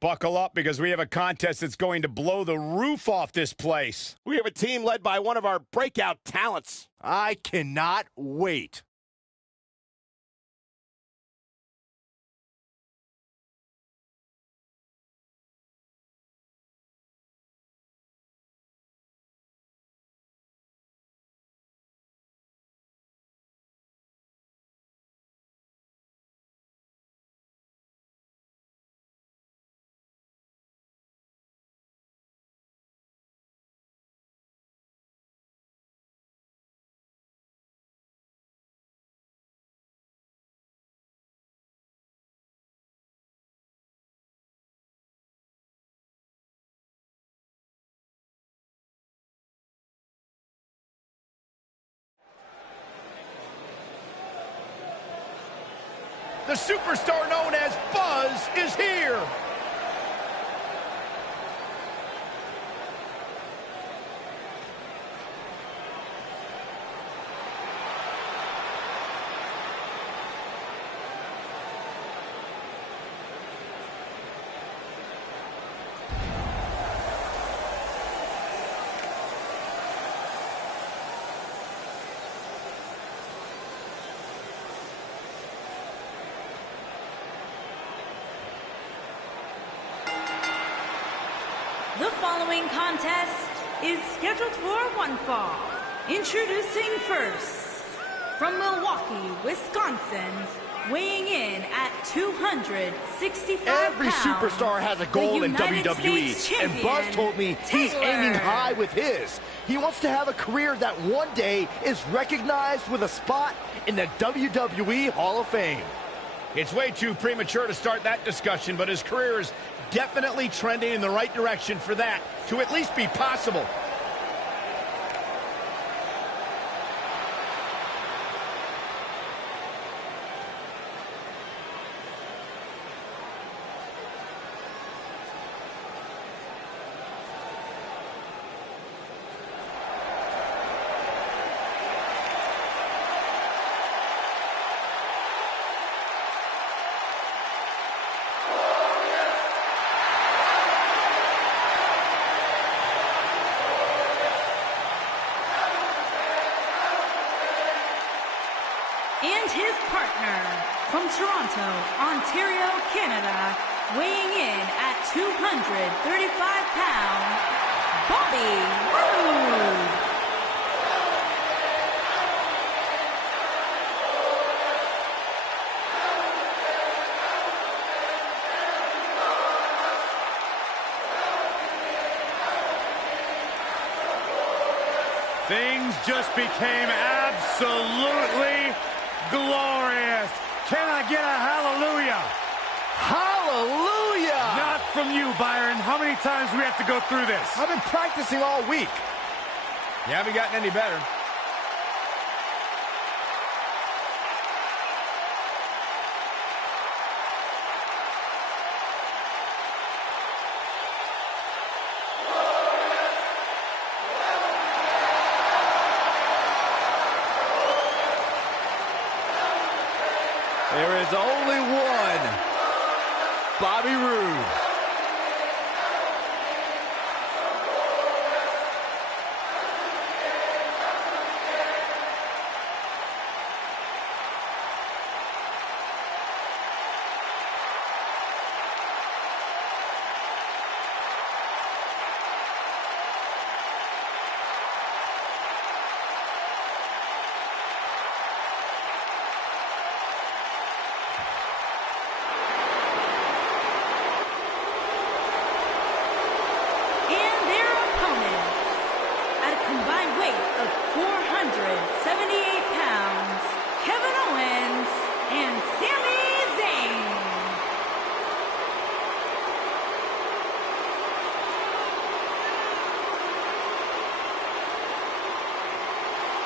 Buckle up because we have a contest that's going to blow the roof off this place. We have a team led by one of our breakout talents. I cannot wait. The superstar known as Buzz is here. The following contest is scheduled for one fall. Introducing first, from Milwaukee, Wisconsin, weighing in at 265 Every pounds, superstar has a goal in WWE, and Buzz told me he's aiming high with his. He wants to have a career that one day is recognized with a spot in the WWE Hall of Fame. It's way too premature to start that discussion, but his career is definitely trending in the right direction for that to at least be possible. And his partner, from Toronto, Ontario, Canada, weighing in at 235 pounds, Bobby Roode. Things just became absolutely glorious. Can I get a hallelujah? Hallelujah! Not from you, Byron. How many times do we have to go through this? I've been practicing all week. You haven't gotten any better. There is only one Bobby Roode. Of 478 pounds, Kevin Owens and Sami Zayn.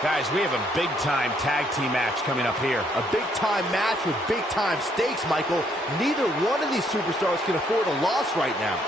Guys, we have a big-time tag team match coming up here. A big-time match with big-time stakes, Michael. Neither one of these superstars can afford a loss right now.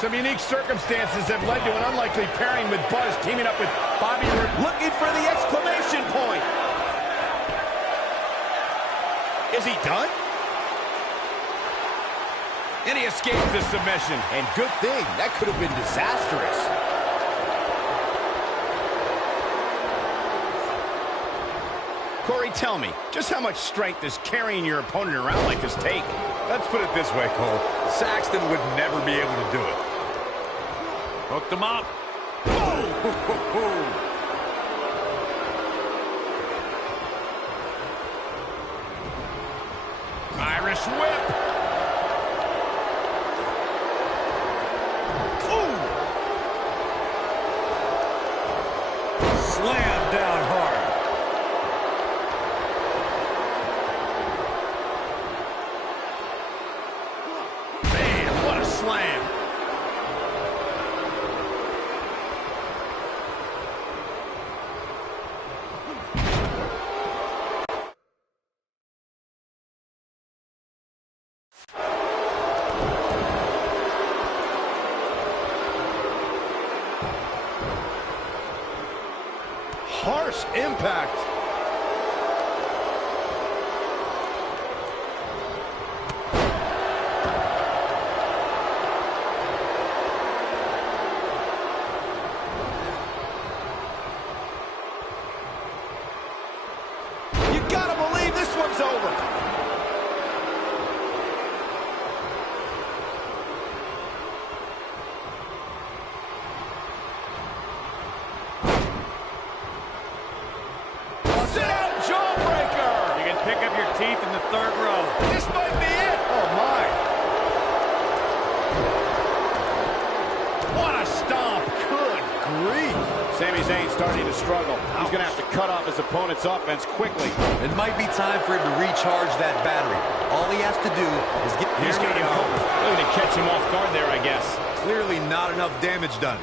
Some unique circumstances have led to an unlikely pairing with Buzz teaming up with Bobby Roode. Looking for the exclamation point. Is he done? And he escapes the submission. And good thing, that could have been disastrous. Corey, tell me, just how much strength does carrying your opponent around like this take? Let's put it this way, Cole. Saxton would never be able to do it. Hooked him up. Irish whip. Slam down hard. Man, what a slam. Harsh impact. You gotta believe this one's over. Sit-out jawbreaker. You can pick up your teeth in the third row. This might be it. Oh, my. What a stomp. Good grief. Sami Zayn starting to struggle. He's gonna have to cut off his opponent's offense quickly. It might be time for him to recharge that battery. All he has to do is get... He's got him covered. Looking to catch him off guard there, I guess. Clearly not enough damage done.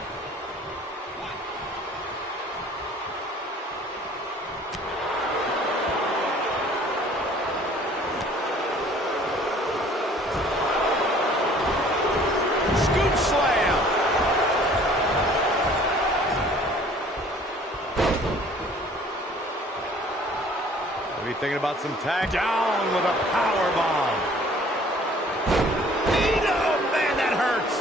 Scoop slam. Maybe thinking about some tag. Down with a power bomb. Man, that hurts.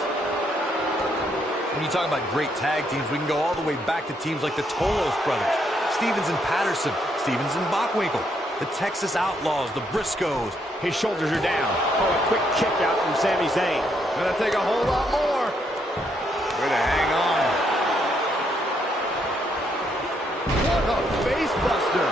When you talk about great tag teams, we can go all the way back to teams like the Tolos brothers, Stevens and Patterson, Stevens and Bockwinkel, the Texas Outlaws, the Briscoes. His shoulders are down. Oh, a quick kick out from Sami Zayn. Gonna take a whole lot more. Way to hang on. What a face buster.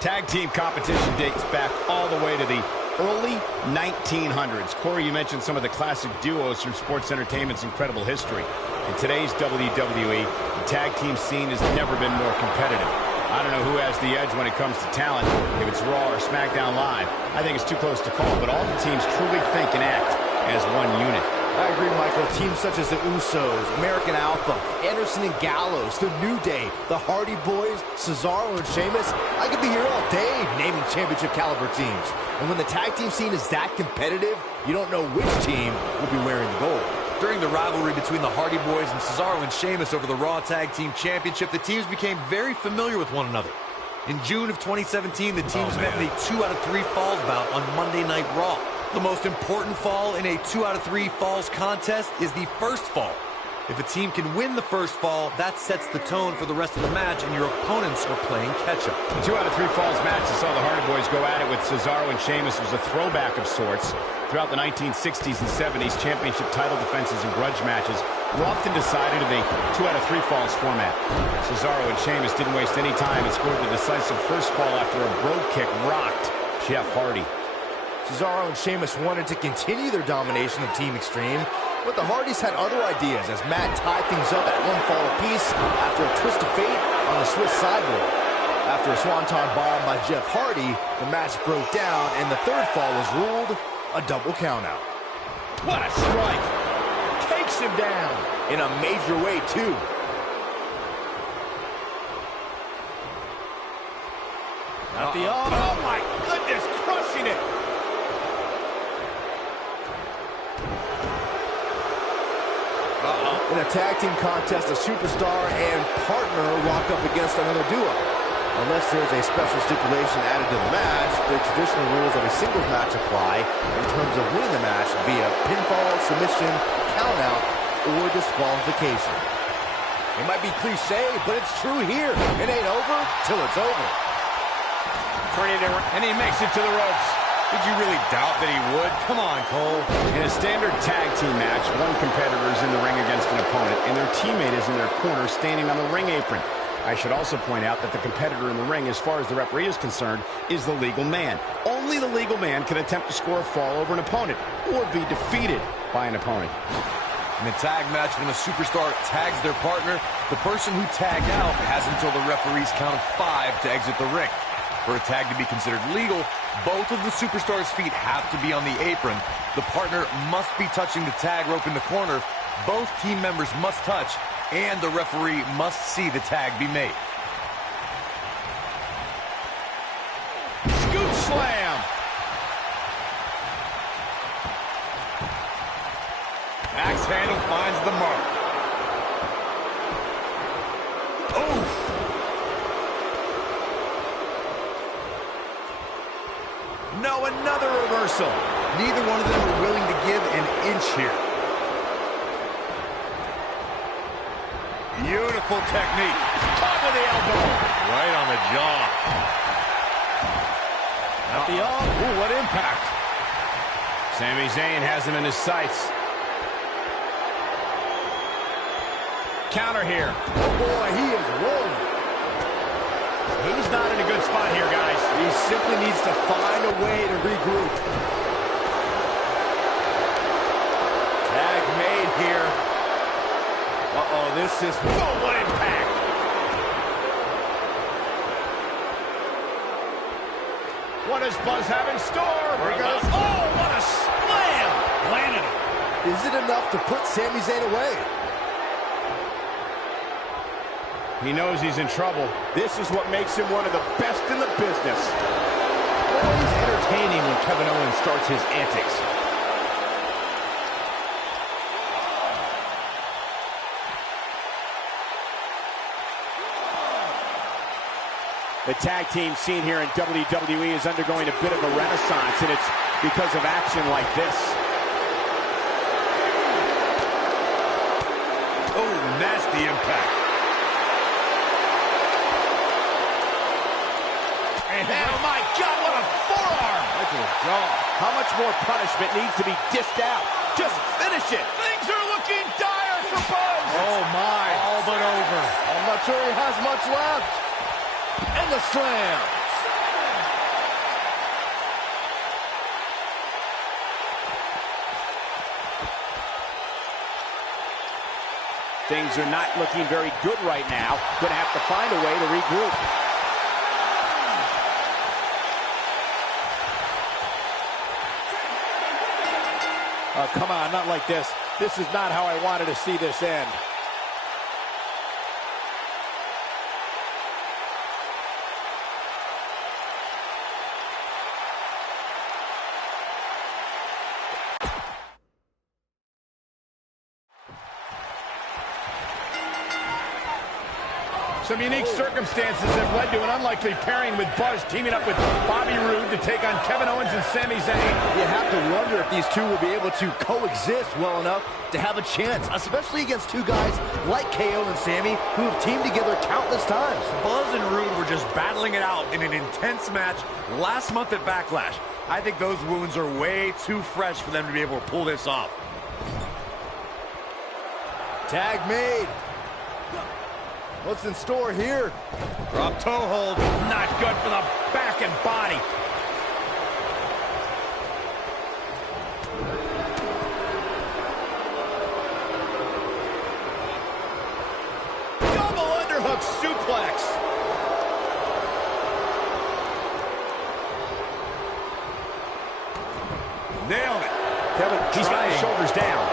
Tag team competition dates back all the way to the early 1900s. Corey, you mentioned some of the classic duos from sports entertainment's incredible history. In today's WWE, the tag team scene has never been more competitive. I don't know who has the edge when it comes to talent, if it's Raw or SmackDown Live. I think it's too close to call, but all the teams truly think and act as one unit. I agree, Michael. Teams such as the Usos, American Alpha, Anderson and Gallows, The New Day, the Hardy Boys, Cesaro and Sheamus. I could be here all day naming championship caliber teams. And when the tag team scene is that competitive, you don't know which team will be wearing the gold. During the rivalry between the Hardy Boys and Cesaro and Sheamus over the Raw Tag Team Championship, the teams became very familiar with one another. In June of 2017, the teams met in a 2 out of 3 falls bout on Monday Night Raw. The most important fall in a 2 out of 3 falls contest is the first fall. If a team can win the first fall, that sets the tone for the rest of the match, and your opponents are playing catch-up. The 2 out of 3 falls match that saw the Hardy Boys go at it with Cesaro and Sheamus was a throwback of sorts. Throughout the 1960s and 70s, championship title defenses and grudge matches were often decided in the 2 out of 3 falls format. Cesaro and Sheamus didn't waste any time and scored the decisive first fall after a brogue kick rocked Jeff Hardy. Cesaro and Sheamus wanted to continue their domination of Team Extreme, but the Hardys had other ideas as Matt tied things up at 1 fall apiece after a twist of fate on the Swiss sideboard. After a swanton bomb by Jeff Hardy, the match broke down and the third fall was ruled a double countout. What a strike! Takes him down. In a major way, too. Oh my goodness, crushing it! a tag team contest, a superstar and partner walk up against another duo. Unless there's a special stipulation added to the match, the traditional rules of a singles match apply in terms of winning the match via pinfall, submission, countout, or disqualification. It might be cliche, but it's true here. It ain't over till it's over. Turning it, and he makes it to the ropes. Did you really doubt that he would? Come on, Cole. In a standard tag team match, one competitor is in the ring against an opponent, and their teammate is in their corner standing on the ring apron. I should also point out that the competitor in the ring, as far as the referee is concerned, is the legal man. Only the legal man can attempt to score a fall over an opponent or be defeated by an opponent. In a tag match, when a superstar tags their partner, the person who tagged out has until the referee's count of 5 to exit the ring. For a tag to be considered legal, both of the superstars' feet have to be on the apron. The partner must be touching the tag rope in the corner. Both team members must touch, and the referee must see the tag be made. Scoop slam. Axe handle finds the mark. Oh! No, another reversal. Neither one of them are willing to give an inch here. Beautiful technique. Top of the elbow. Right on the jaw. At the arm. Ooh, what impact. Sami Zayn has him in his sights. Counter here. Oh boy, he is rolling. He's not in a good spot here, guys. He simply needs to find a way to regroup. Tag made here. Uh-oh, this is... Oh, what impact. What does Buzz have in store? Oh, what a slam. Landed him. Is it enough to put Sami Zayn away? He knows he's in trouble. This is what makes him one of the best in the business. Always entertaining when Kevin Owens starts his antics. The tag team scene here in WWE is undergoing a bit of a renaissance, and it's because of action like this. Oh, nasty impact. Oh, my God, what a forearm! Right to the jaw. How much more punishment needs to be dished out? Just finish it. Things are looking dire for Buzz. Oh, my. All but over. I'm not sure he has much left. And the slam. Things are not looking very good right now. Going to have to find a way to regroup. Oh, come on, not like this. This is not how I wanted to see this end. Some unique circumstances have led to an unlikely pairing with Buzz teaming up with Bobby Roode to take on Kevin Owens and Sami Zayn. You have to wonder if these two will be able to coexist well enough to have a chance, especially against two guys like KO and Sami who have teamed together countless times. Buzz and Roode were just battling it out in an intense match last month at Backlash. I think those wounds are way too fresh for them to be able to pull this off. Tag made. What's in store here? Drop toe hold. Not good for the back and body. Double underhook suplex. Nailed it. Kevin, He's got his shoulders down.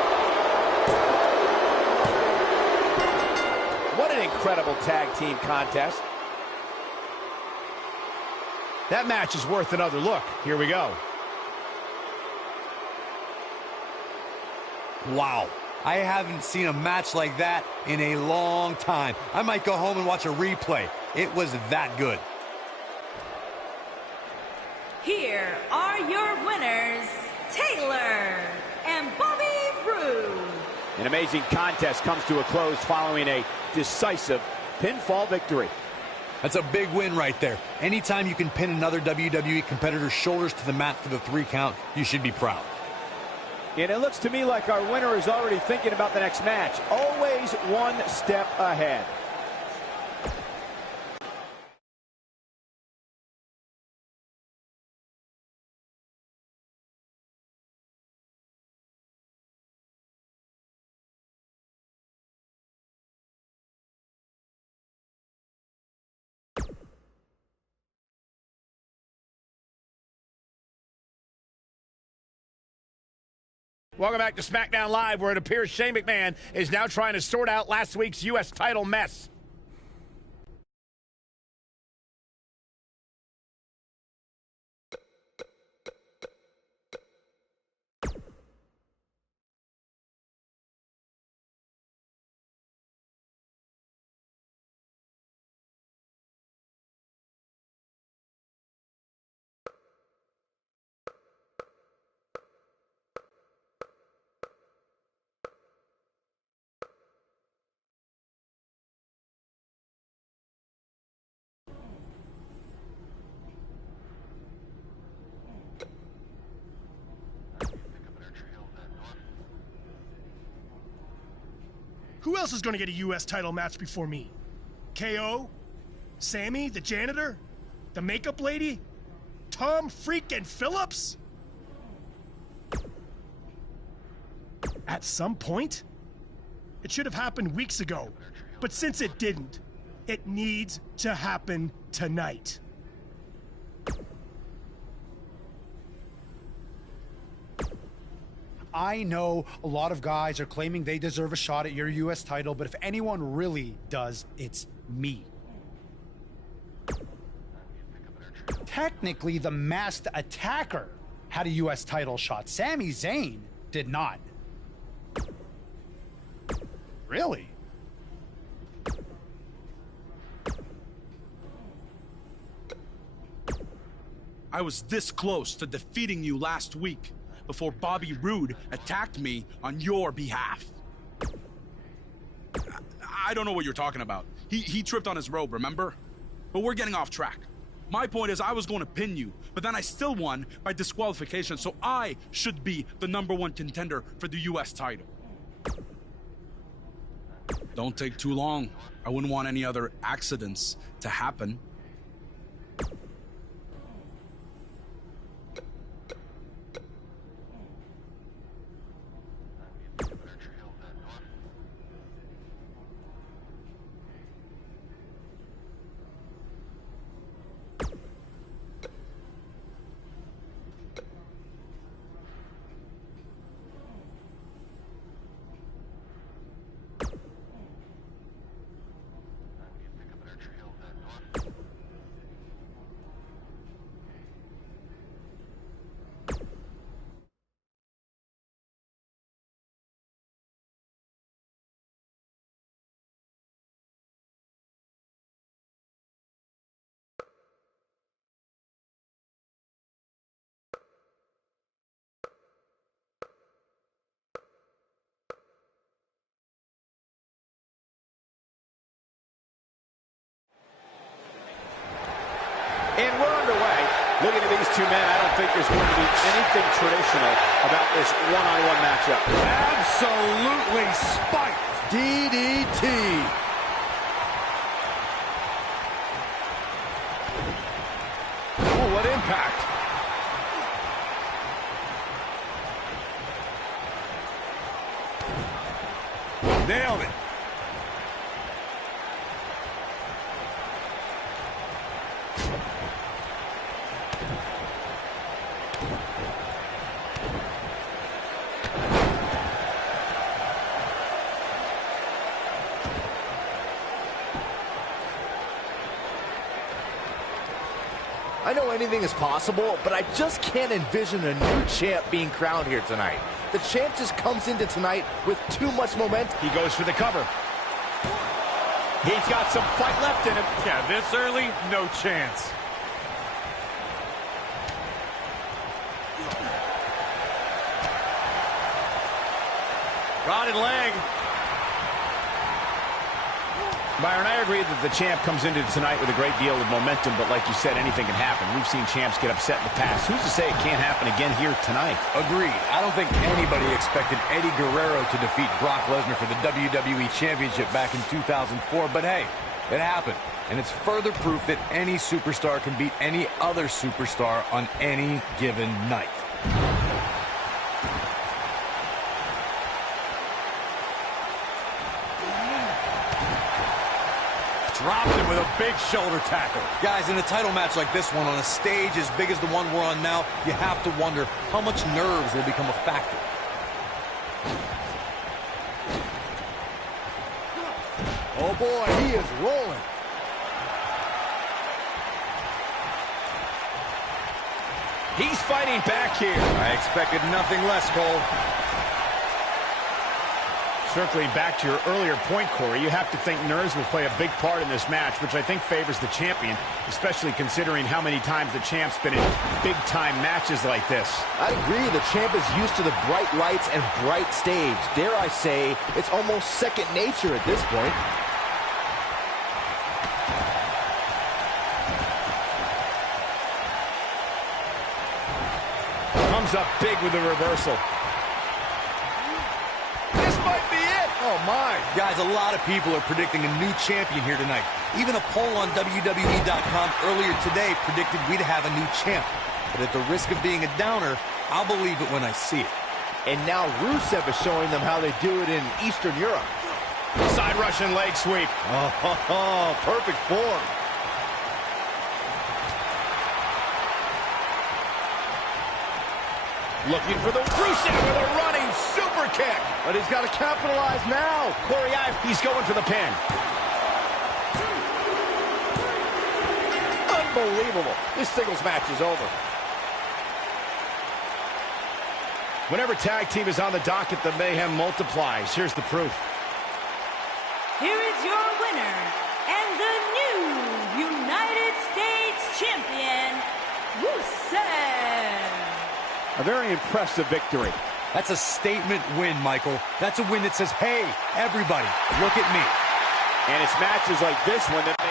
What an incredible tag team contest. That match is worth another look. Here we go. Wow. I haven't seen a match like that in a long time. I might go home and watch a replay. It was that good. Here are your winners, Taylor and Bobby Roode. An amazing contest comes to a close following a decisive pinfall victory. That's a big win right there. Anytime you can pin another WWE competitor's shoulders to the mat for the 3 count, you should be proud. And it looks to me like our winner is already thinking about the next match. Always one step ahead. Welcome back to SmackDown Live, where it appears Shane McMahon is now trying to sort out last week's U.S. title mess. Who else is going to get a U.S. title match before me? KO? Sammy, the janitor? The makeup lady? Tom freaking Phillips? At some point? It should have happened weeks ago. But since it didn't, it needs to happen tonight. I know a lot of guys are claiming they deserve a shot at your U.S. title, but if anyone really does, it's me. Technically, the Masked Attacker had a U.S. title shot. Sami Zayn did not. Really? I was this close to defeating you last week before Bobby Roode attacked me on your behalf. I don't know what you're talking about. He tripped on his robe, remember? But we're getting off track. My point is I was going to pin you, but then I still won by disqualification, so I should be the #1 contender for the U.S. title. Don't take too long. I wouldn't want any other accidents to happen. And we're underway. Looking at these two men, I don't think there's going to be anything traditional about this one-on-one matchup. Absolutely spiked DDT. Oh, what impact. Nailed it. I know anything is possible, but I just can't envision a new champ being crowned here tonight. The champ just comes into tonight with too much momentum. He goes for the cover. He's got some fight left in him. Yeah, this early, no chance. Rotted leg. Byron, I agree that the champ comes into tonight with a great deal of momentum, but like you said, anything can happen. We've seen champs get upset in the past. Who's to say it can't happen again here tonight? Agreed. I don't think anybody expected Eddie Guerrero to defeat Brock Lesnar for the WWE Championship back in 2004, but hey, it happened. And it's further proof that any superstar can beat any other superstar on any given night. Dropped him with a big shoulder tackle. Guys, in a title match like this one, on a stage as big as the one we're on now, you have to wonder how much nerves will become a factor. Oh boy, he is rolling. He's fighting back here. I expected nothing less, Cole. Circling back to your earlier point, Corey, you have to think nerves will play a big part in this match, which I think favors the champion, especially considering how many times the champ's been in big-time matches like this. I agree. The champ is used to the bright lights and bright stage. Dare I say, it's almost second nature at this point. Comes up big with the reversal. This might be it. Oh, my. Guys, a lot of people are predicting a new champion here tonight. Even a poll on WWE.com earlier today predicted we'd have a new champ. But at the risk of being a downer, I'll believe it when I see it. And now Rusev is showing them how they do it in Eastern Europe. Side Russian leg sweep. Oh, perfect form. Looking for the Rusev with a running super kick. But he's got to capitalize now. Corey, he's going for the pin. Unbelievable. This singles match is over. Whenever tag team is on the docket, the mayhem multiplies. Here's the proof. Here is your winner and the new United States Champion, Rusev. A very impressive victory. That's a statement win, Michael. That's a win that says, hey, everybody, look at me. And it's matches like this one that make...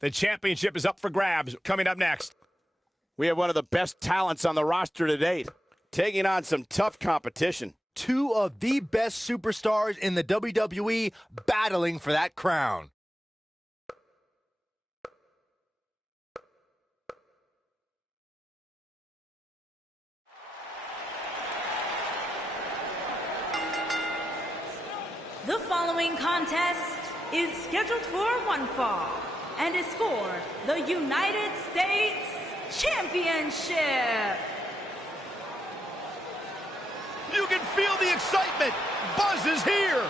The championship is up for grabs. Coming up next, We have one of the best talents on the roster to date, taking on some tough competition. Two of the best superstars in the WWE battling for that crown. The following contest is scheduled for one fall. and is for the United States Championship. You can feel the excitement. Buzz is here.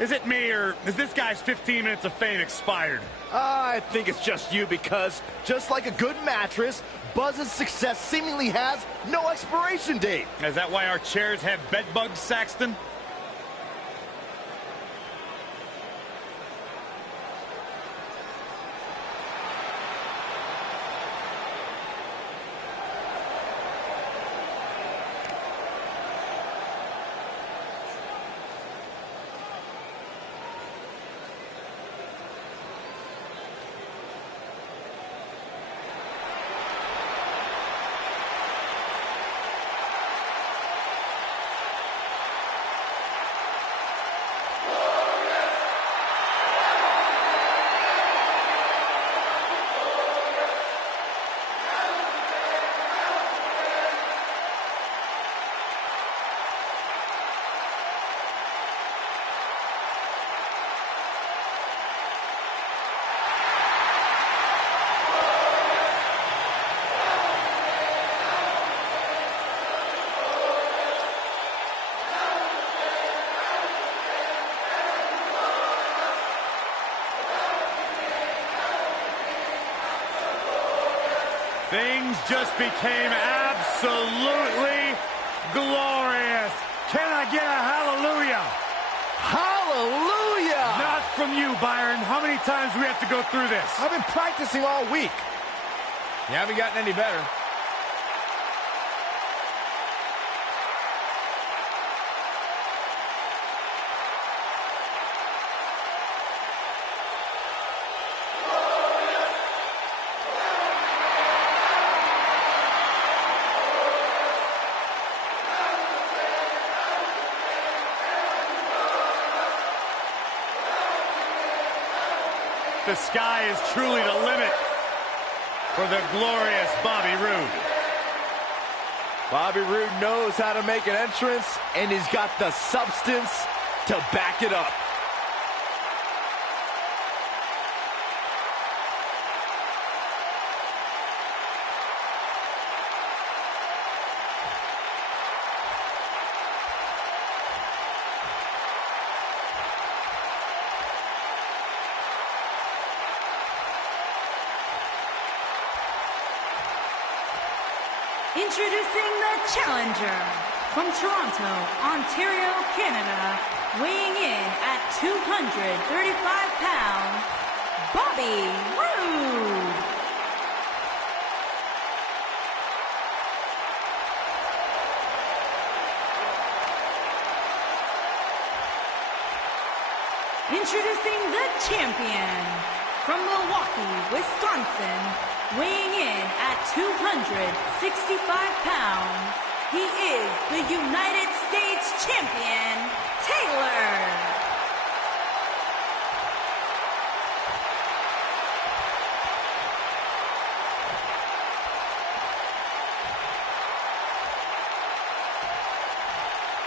Is it me, or is this guy's 15 minutes of fame expired? I think it's just you, because just like a good mattress, Buzz's success seemingly has no expiration date. Is that why our chairs have bed bugs, Saxton? Things just became absolutely glorious. Can I get a hallelujah? Hallelujah! Not from you, Byron. How many times do we have to go through this? I've been practicing all week. You haven't gotten any better. The sky is truly the limit for the glorious Bobby Roode. Bobby Roode knows how to make an entrance, and he's got the substance to back it up. Introducing the challenger from Toronto, Ontario, Canada, weighing in at 235 pounds, Bobby Roode. Introducing the champion from Milwaukee, Wisconsin, weighing in at 265 pounds, he is the United States champion, Taylor.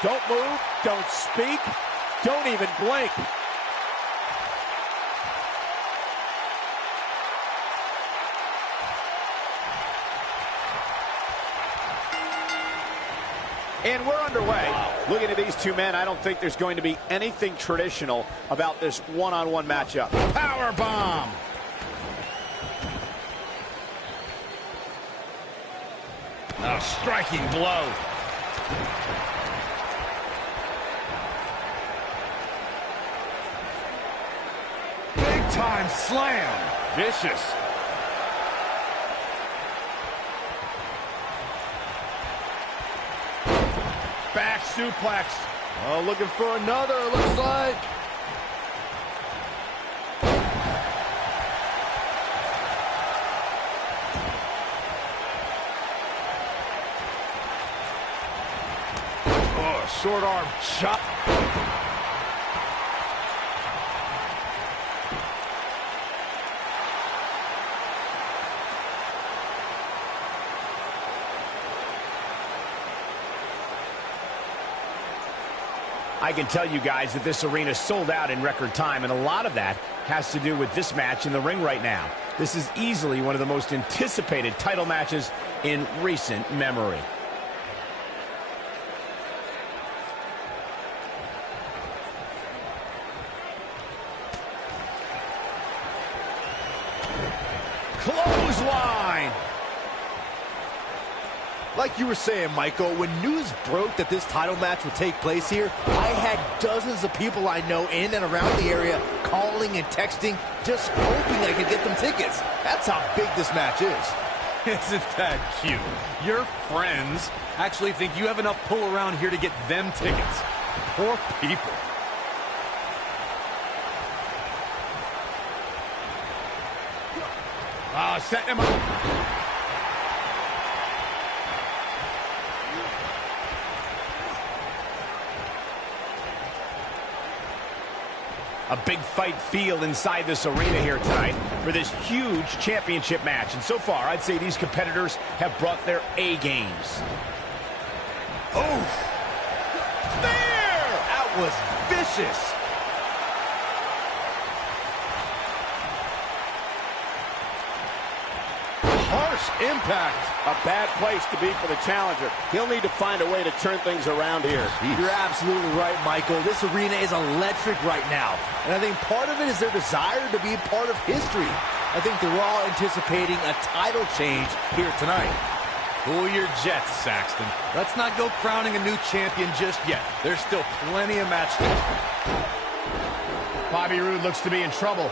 Don't move, don't speak, don't even blink. And we're underway. Looking at these two men, I don't think there's going to be anything traditional about this one-on-one matchup. Power bomb. A striking blow. Big time slam. Vicious. back suplex. Oh, looking for another, it looks like. Oh, short arm shot. I can tell you guys that this arena sold out in record time, and a lot of that has to do with this match in the ring right now. This is easily one of the most anticipated title matches in recent memory. Clothesline! Like you were saying, Michael, when news broke that this title match would take place here, I had dozens of people I know in and around the area calling and texting, just hoping I could get them tickets. That's how big this match is. Isn't that cute? Your friends actually think you have enough pull around here to get them tickets. Poor people. Oh, setting him up. A big fight feel inside this arena here tonight for this huge championship match. And so far, I'd say these competitors have brought their A games. Oh! There! That was vicious. Harsh impact. A bad place to be for the challenger. He'll need to find a way to turn things around here. You're absolutely right, Michael. This arena is electric right now. And I think part of it is their desire to be a part of history. I think they're all anticipating a title change here tonight. Cool your jets, Saxton. Let's not go crowning a new champion just yet. There's still plenty of match to go. Bobby Roode looks to be in trouble.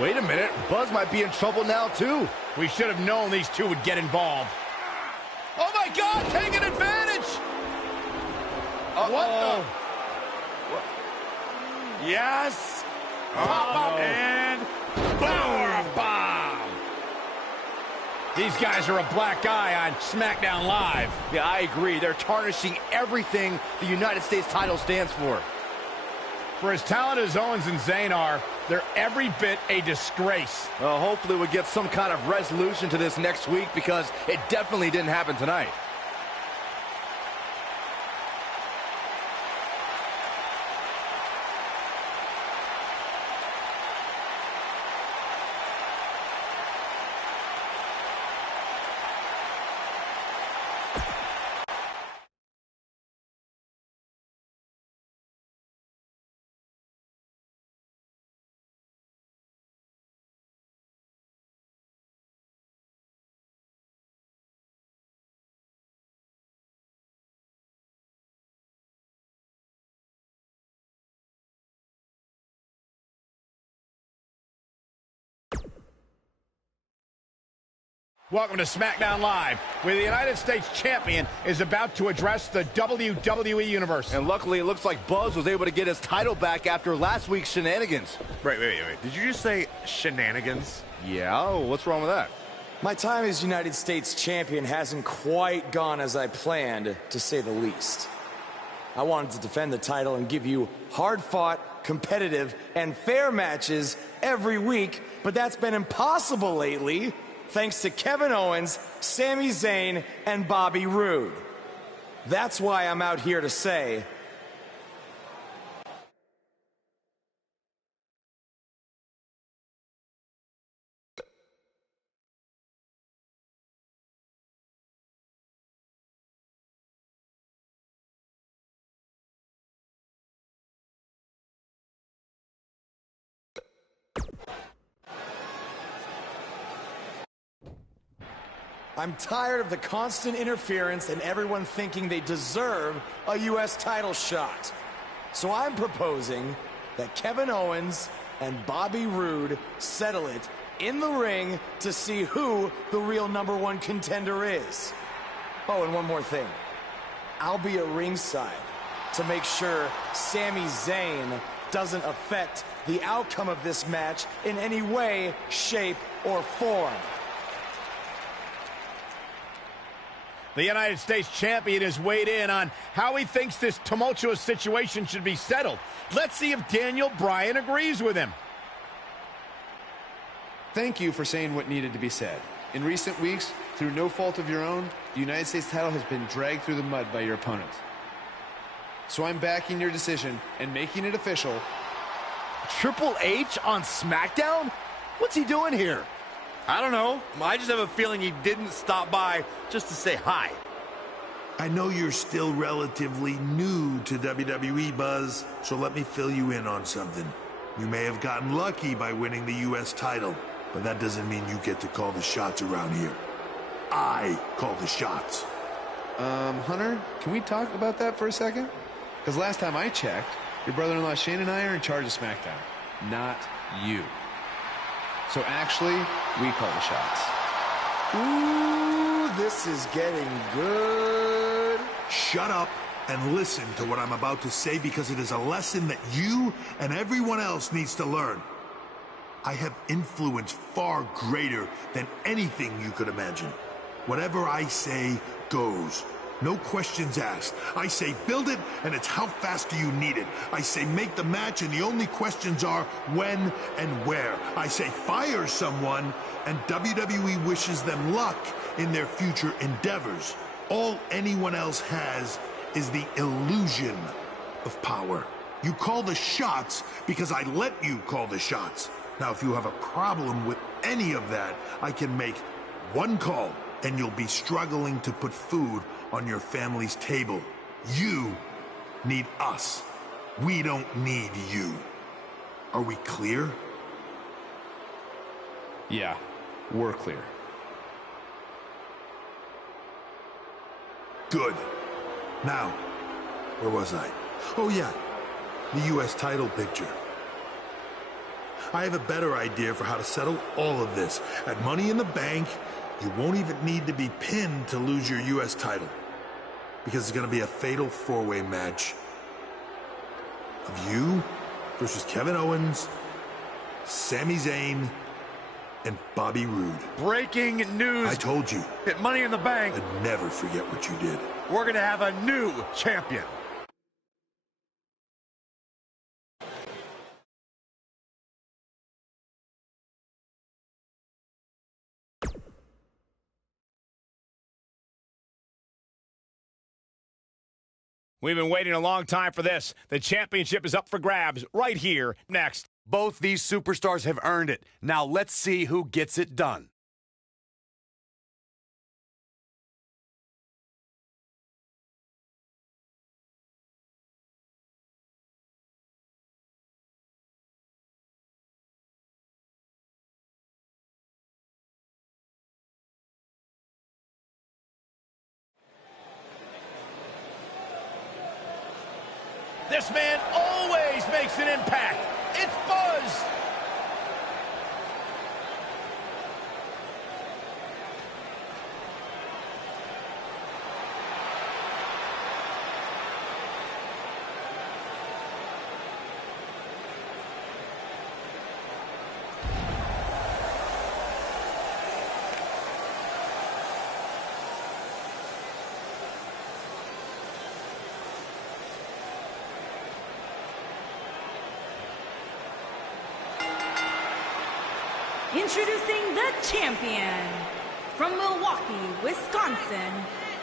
Wait a minute. Buzz might be in trouble now, too. We should have known these two would get involved. Oh, my God, taking advantage. Uh-oh. Yes. Pop up and power bomb. These guys are a black eye on SmackDown Live. Yeah, I agree. They're tarnishing everything the United States title stands for. For as talented as Owens and Zayn are, they're every bit a disgrace. Well, hopefully we'll get some kind of resolution to this next week, because it definitely didn't happen tonight. Welcome to SmackDown Live, where the United States Champion is about to address the WWE Universe. And luckily, it looks like Buzz was able to get his title back after last week's shenanigans. Wait. Did you just say shenanigans? Yeah, what's wrong with that? My time as United States Champion hasn't quite gone as I planned, to say the least. I wanted to defend the title and give you hard-fought, competitive, and fair matches every week, but that's been impossible lately, thanks to Kevin Owens, Sami Zayn, and Bobby Roode. That's why I'm out here to say, I'm tired of the constant interference and everyone thinking they deserve a U.S. title shot. So I'm proposing that Kevin Owens and Bobby Roode settle it in the ring to see who the real #1 contender is. Oh, and one more thing. I'll be at ringside to make sure Sami Zayn doesn't affect the outcome of this match in any way, shape, or form. The United States champion has weighed in on how he thinks this tumultuous situation should be settled. Let's see if Daniel Bryan agrees with him. Thank you for saying what needed to be said. In recent weeks, through no fault of your own, the United States title has been dragged through the mud by your opponent. So I'm backing your decision and making it official. Triple H on SmackDown? What's he doing here? I don't know. I just have a feeling he didn't stop by just to say hi. I know you're still relatively new to WWE, Buzz, so let me fill you in on something. You may have gotten lucky by winning the U.S. title, but that doesn't mean you get to call the shots around here. I call the shots. Hunter, can we talk about that for a second? Because last time I checked, your brother-in-law Shane and I are in charge of SmackDown, not you. So actually, we call the shots. Ooh, this is getting good. Shut up and listen to what I'm about to say, because it is a lesson that you and everyone else needs to learn. I have influence far greater than anything you could imagine. Whatever I say goes. No questions asked. I say build it, and it's how fast do you need it. I say make the match, and the only questions are when and where. I say fire someone, and WWE wishes them luck in their future endeavors. All anyone else has is the illusion of power. You call the shots because I let you call the shots. Now, if you have a problem with any of that, I can make one call, and you'll be struggling to put food on your family's table. You need us. We don't need you. Are we clear? Yeah, we're clear. Good. Now, where was I? Oh yeah, the U.S. title picture. I have a better idea for how to settle all of this. At Money in the Bank, you won't even need to be pinned to lose your U.S. title, because it's going to be a fatal four-way match of you versus Kevin Owens, Sami Zayn, and Bobby Roode. Breaking news. I told you. At Money in the Bank, I'd never forget what you did. we're going to have a new champion. We've been waiting a long time for this. The championship is up for grabs right here, next. Both these superstars have earned it. Now let's see who gets it done. This man always makes an impact. It's Buzz. Introducing the champion from Milwaukee, Wisconsin,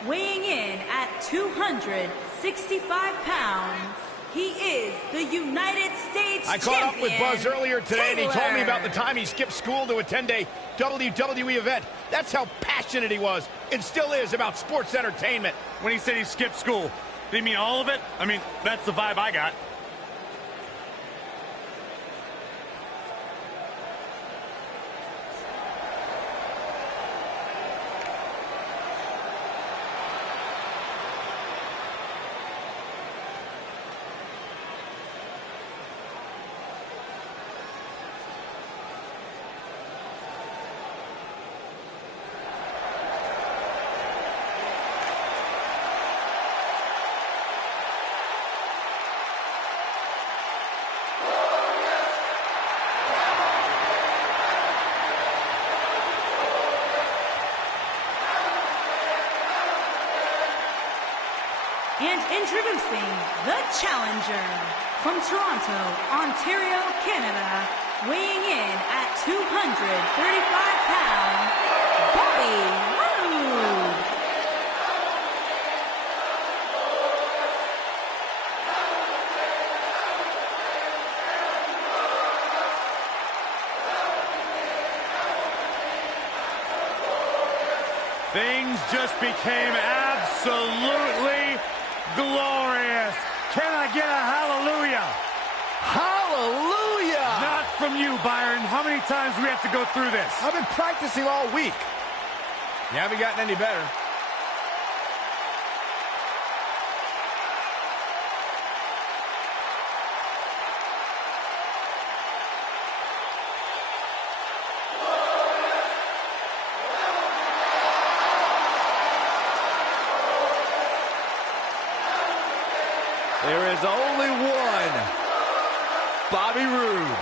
weighing in at 265 pounds. He is the United States champion. I caught up with Buzz earlier today, and he told me about the time he skipped school to attend a WWE event. That's how passionate he was, and still is, about sports entertainment. When he said he skipped school, did he mean all of it? I mean, that's the vibe I got. And introducing the challenger from Toronto, Ontario, Canada, weighing in at 235 pounds, Bobby Roode. Things just became absolutely glorious. Can I get a hallelujah? Hallelujah! Not from you, Byron. How many times do we have to go through this? I've been practicing all week. You haven't gotten any better. There is only one Bobby Roode.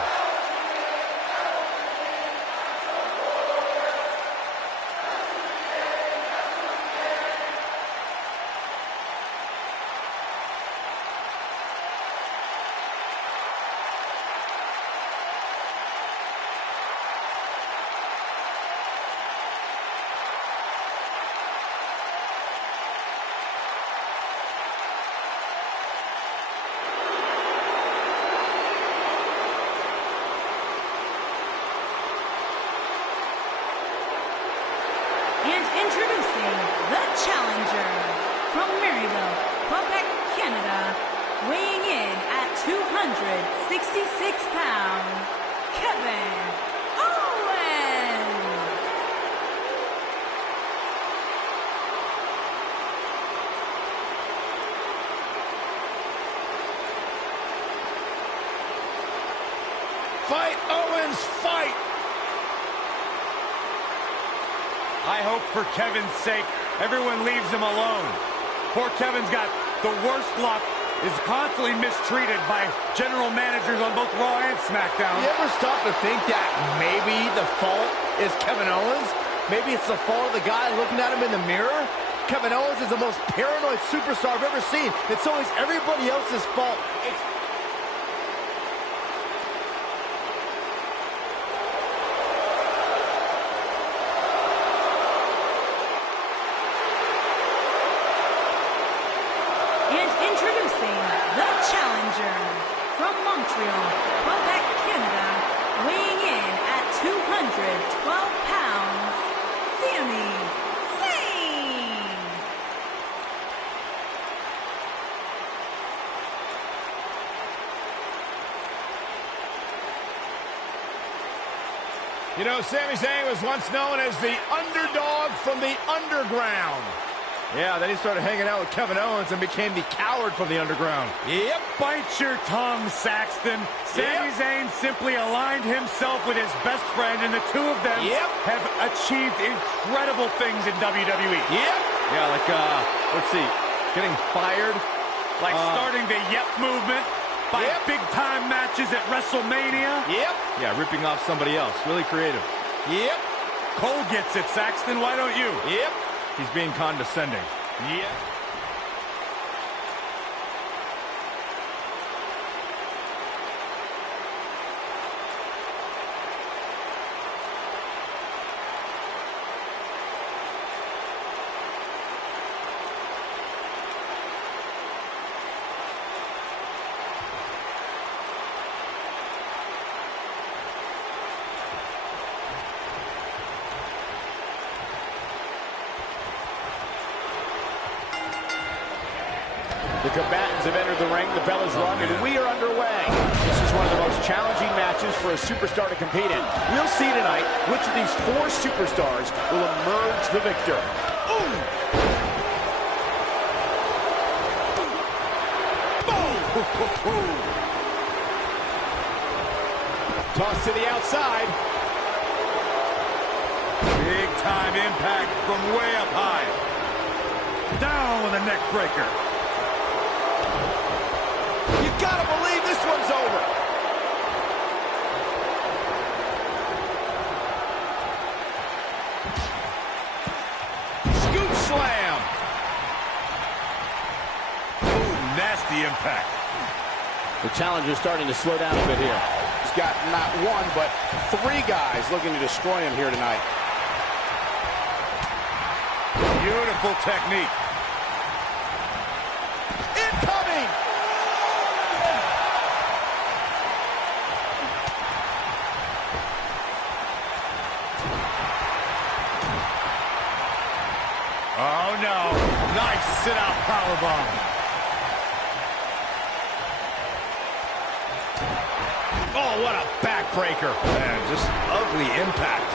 And introducing the challenger from Maryville, Quebec, Canada, weighing in at 266 pounds, Kevin Owens. Fight, Owens, fight! I hope for Kevin's sake, everyone leaves him alone. Poor Kevin's got the worst luck, is constantly mistreated by general managers on both Raw and SmackDown. You ever stop to think that maybe the fault is Kevin Owens? Maybe it's the fault of the guy looking at him in the mirror? Kevin Owens is the most paranoid superstar I've ever seen. It's always everybody else's fault. Introducing the challenger from Montreal, Quebec, Canada, weighing in at 212 pounds, Sami Zayn. You know, Sami Zayn was once known as the underdog from the underground. Yeah, then he started hanging out with Kevin Owens and became the coward from the underground. Yep, bite your tongue, Saxton. Sami Zayn simply aligned himself with his best friend, and the two of them have achieved incredible things in WWE. Yeah, like, let's see, getting fired. Like starting the Yep movement by big-time matches at WrestleMania. Yeah, ripping off somebody else. Really creative. Cole gets it, Saxton. Why don't you? He's being condescending. The combatants have entered the ring, the bell is rung, and we are underway. This is one of the most challenging matches for a superstar to compete in. We'll see tonight which of these four superstars will emerge the victor. Toss to the outside. Big time impact from way up high. Down with a neck breaker. You gotta believe this one's over. Scoop slam. nasty impact. The challenger's starting to slow down a bit here. He's got not one, but three guys looking to destroy him here tonight. Beautiful technique. Incoming! Oh, no. Nice sit-out powerbomb. Oh, what a backbreaker. Man, just ugly impact.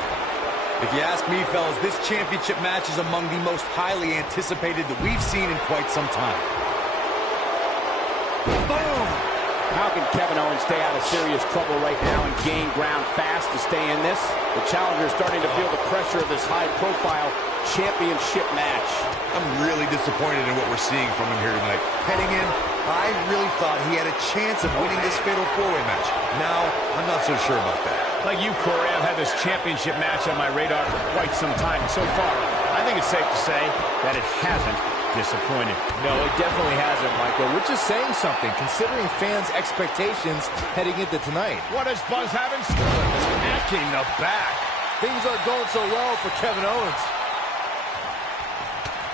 If you ask me, fellas, this championship match is among the most highly anticipated that we've seen in quite some time. Boom! How can Kevin Owens stay out of serious trouble right now and gain ground fast to stay in this? The challenger is starting to feel the pressure of this high-profile championship match. I'm really disappointed in what we're seeing from him here tonight. Heading in, I really thought he had a chance of winning this fatal four-way match. Now, I'm not so sure about that. Like you, Corey, I've had this championship match on my radar for quite some time. And so far, I think it's safe to say that it hasn't disappointed. No, it definitely hasn't, Michael, which is saying something, considering fans' expectations heading into tonight. What does Buzz have in store? Attacking the back. Things aren't going so well for Kevin Owens.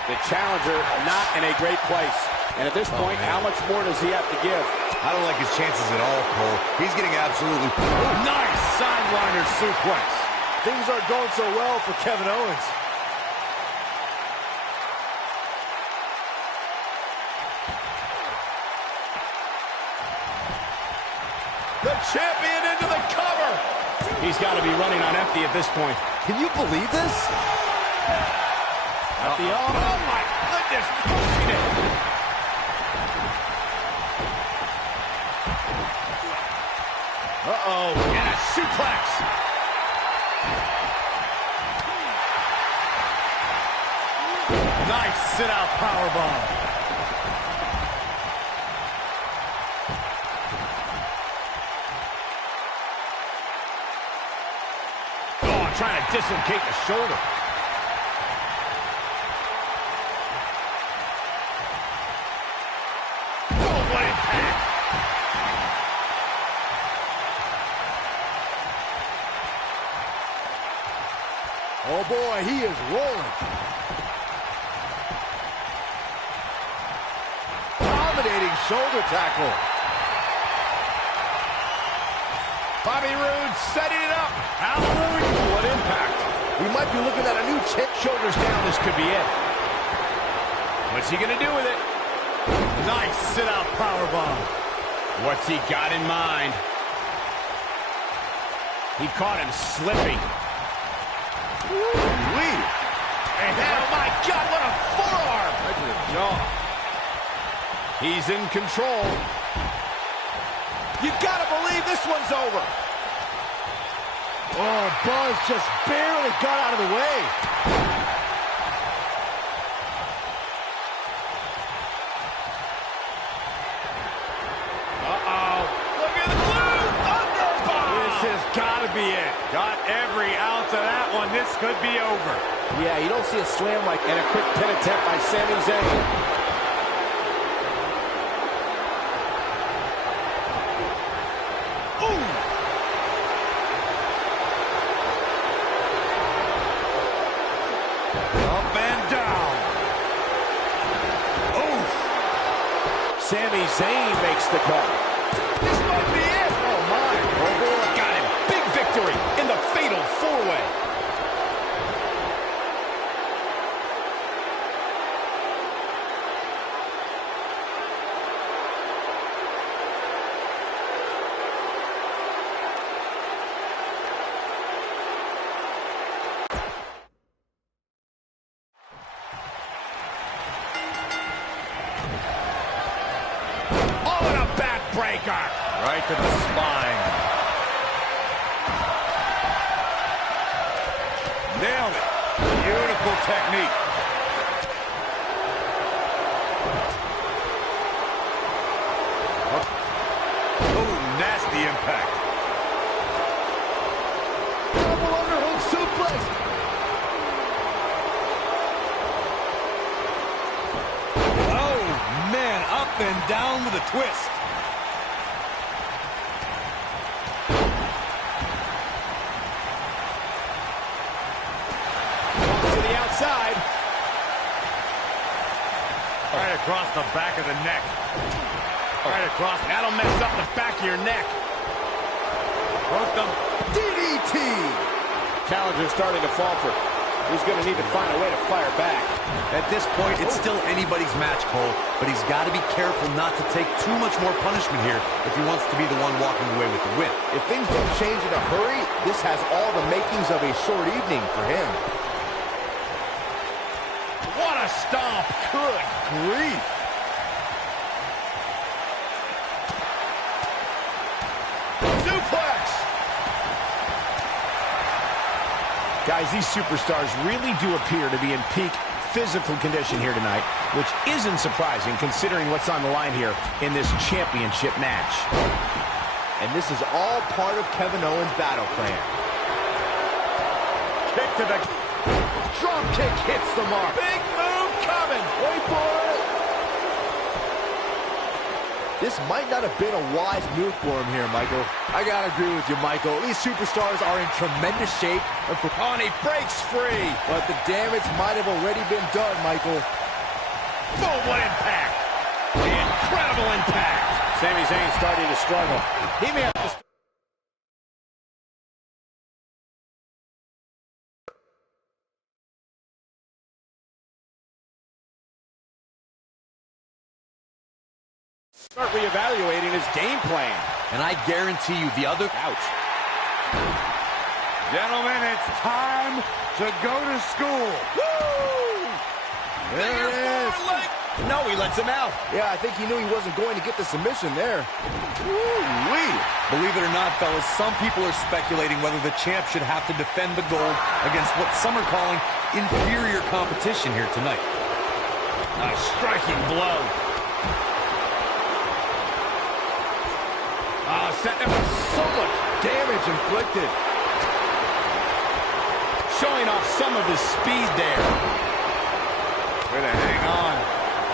The challenger not in a great place. And at this point, how much more does he have to give? I don't like his chances at all, Cole. He's getting absolutely... Nice sideliner suplex. Things aren't going so well for Kevin Owens. The champion into the cover. He's got to be running on empty at this point. Can you believe this? At the arm. Oh, my goodness. Crushing it. Uh-oh. And a suplex. Nice sit-out powerbomb. Oh, trying to dislocate the shoulder. Oh, what impact. Oh boy, he is rolling. Dominating shoulder tackle. Bobby Roode setting it up. Hallelujah. What impact. We might be looking at a new chip. Shoulders down, this could be it. What's he gonna do with it? Nice sit-out powerbomb. What's he got in mind? He caught him slipping. Woo-wee. And oh my God, what a forearm! Right to the jaw. He's in control. You gotta believe this one's over. Oh, Buzz just barely got out of the way. Uh-oh. Look at the blue thunderbomb! This has got to be it. Got every ounce of that one. This could be over. Yeah, you don't see a slam like and a quick pin attempt by Sami Zayn. Up and down. Oof. Sami Zayn makes the call. This might be it. Oh, my. Oh, boy, got him. Big victory in the fatal four-way. Breaker. Right to the spine. Nailed it. Beautiful technique. Oh, nasty impact. Double underhook suplex. Oh, man, up and down with a twist. To the outside. Right across the back of the neck. Right across. That'll mess up the back of your neck. Broke them. DDT! Challenger's starting to falter. He's going to need to find a way to fire back. At this point, it's still anybody's match, Cole, but he's got to be careful not to take too much more punishment here if he wants to be the one walking away with the win. If things don't change in a hurry, this has all the makings of a short evening for him. What a stomp. Good grief. Suplex. Guys, these superstars really do appear to be in peak physical condition here tonight, which isn't surprising considering what's on the line here in this championship match. And this is all part of Kevin Owens' battle plan. Kick to the... Drop kick hits the mark. Big move coming. Wait for it. This might not have been a wise move for him here, Michael. I gotta agree with you, Michael. These superstars are in tremendous shape. And he breaks free. But the damage might have already been done, Michael. Boom, what impact. Incredible impact. Sami Zayn starting to struggle. He may have to... start reevaluating his game plan. And I guarantee you the other... Ouch. Gentlemen, it's time to go to school. Woo! There it is. No, he lets him out. Yeah, I think he knew he wasn't going to get the submission there. Woo-wee. Believe it or not, fellas, some people are speculating whether the champ should have to defend the gold against what some are calling inferior competition here tonight. A striking blow. So much damage inflicted. Showing off some of his speed there. Way to hang on.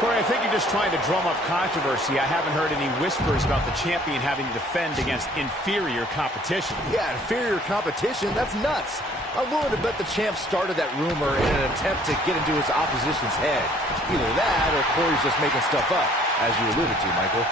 Corey, I think you're just trying to drum up controversy. I haven't heard any whispers about the champion having to defend against inferior competition. Yeah, inferior competition? That's nuts. I'm willing to bet the champ started that rumor in an attempt to get into his opposition's head. Either that or Corey's just making stuff up, as you alluded to, Michael.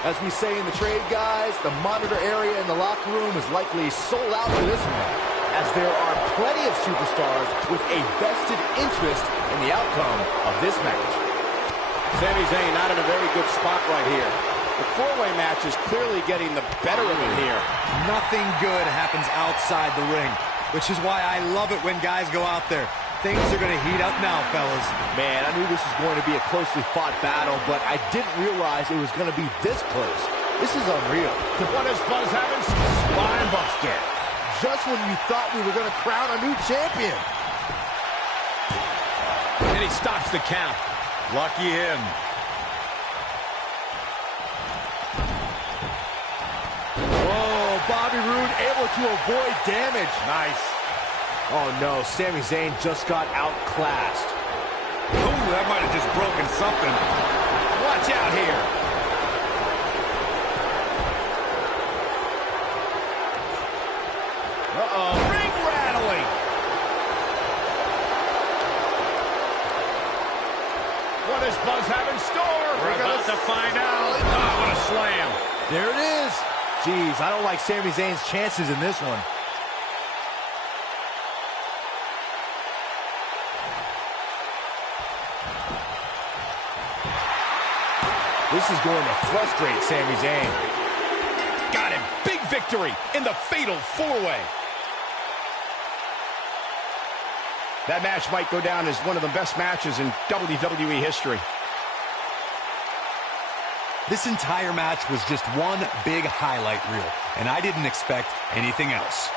As we say in the trade, guys, the monitor area in the locker room is likely sold out for this one, as there are plenty of superstars with a vested interest in the outcome of this match. Sami Zayn not in a very good spot right here. The four-way match is clearly getting the better of him here. Nothing good happens outside the ring, which is why I love it when guys go out there. Things are going to heat up now, fellas. Man, I knew this was going to be a closely fought battle, but I didn't realize it was going to be this close. This is unreal. What is Buzz having? Spine buster. Just when you thought we were going to crown a new champion. And he stops the count. Lucky him. Oh, Bobby Roode able to avoid damage. Nice. Oh no, Sami Zayn just got outclassed. Ooh, that might have just broken something. Watch out here. Uh-oh. Ring rattling. What does Buzz have in store? We're about to find out. Oh, what a slam. There it is. Jeez, I don't like Sami Zayn's chances in this one. This is going to frustrate Sami Zayn. Got him. Big victory in the fatal four-way. That match might go down as one of the best matches in WWE history. This entire match was just one big highlight reel, and I didn't expect anything else.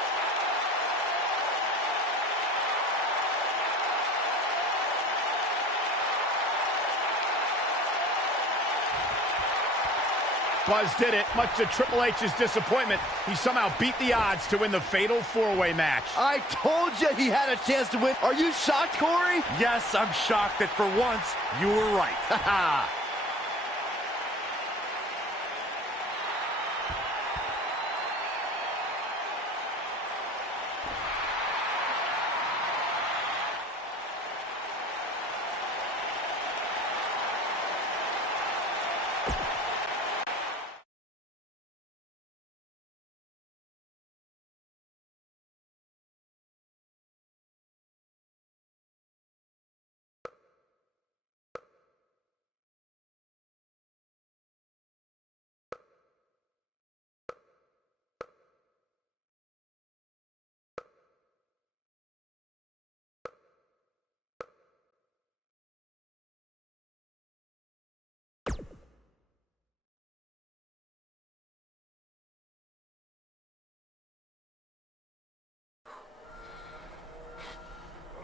Buzz did it. Much to Triple H's disappointment, he somehow beat the odds to win the fatal four-way match. I told you he had a chance to win. Are you shocked, Corey? Yes, I'm shocked that for once, you were right. Haha.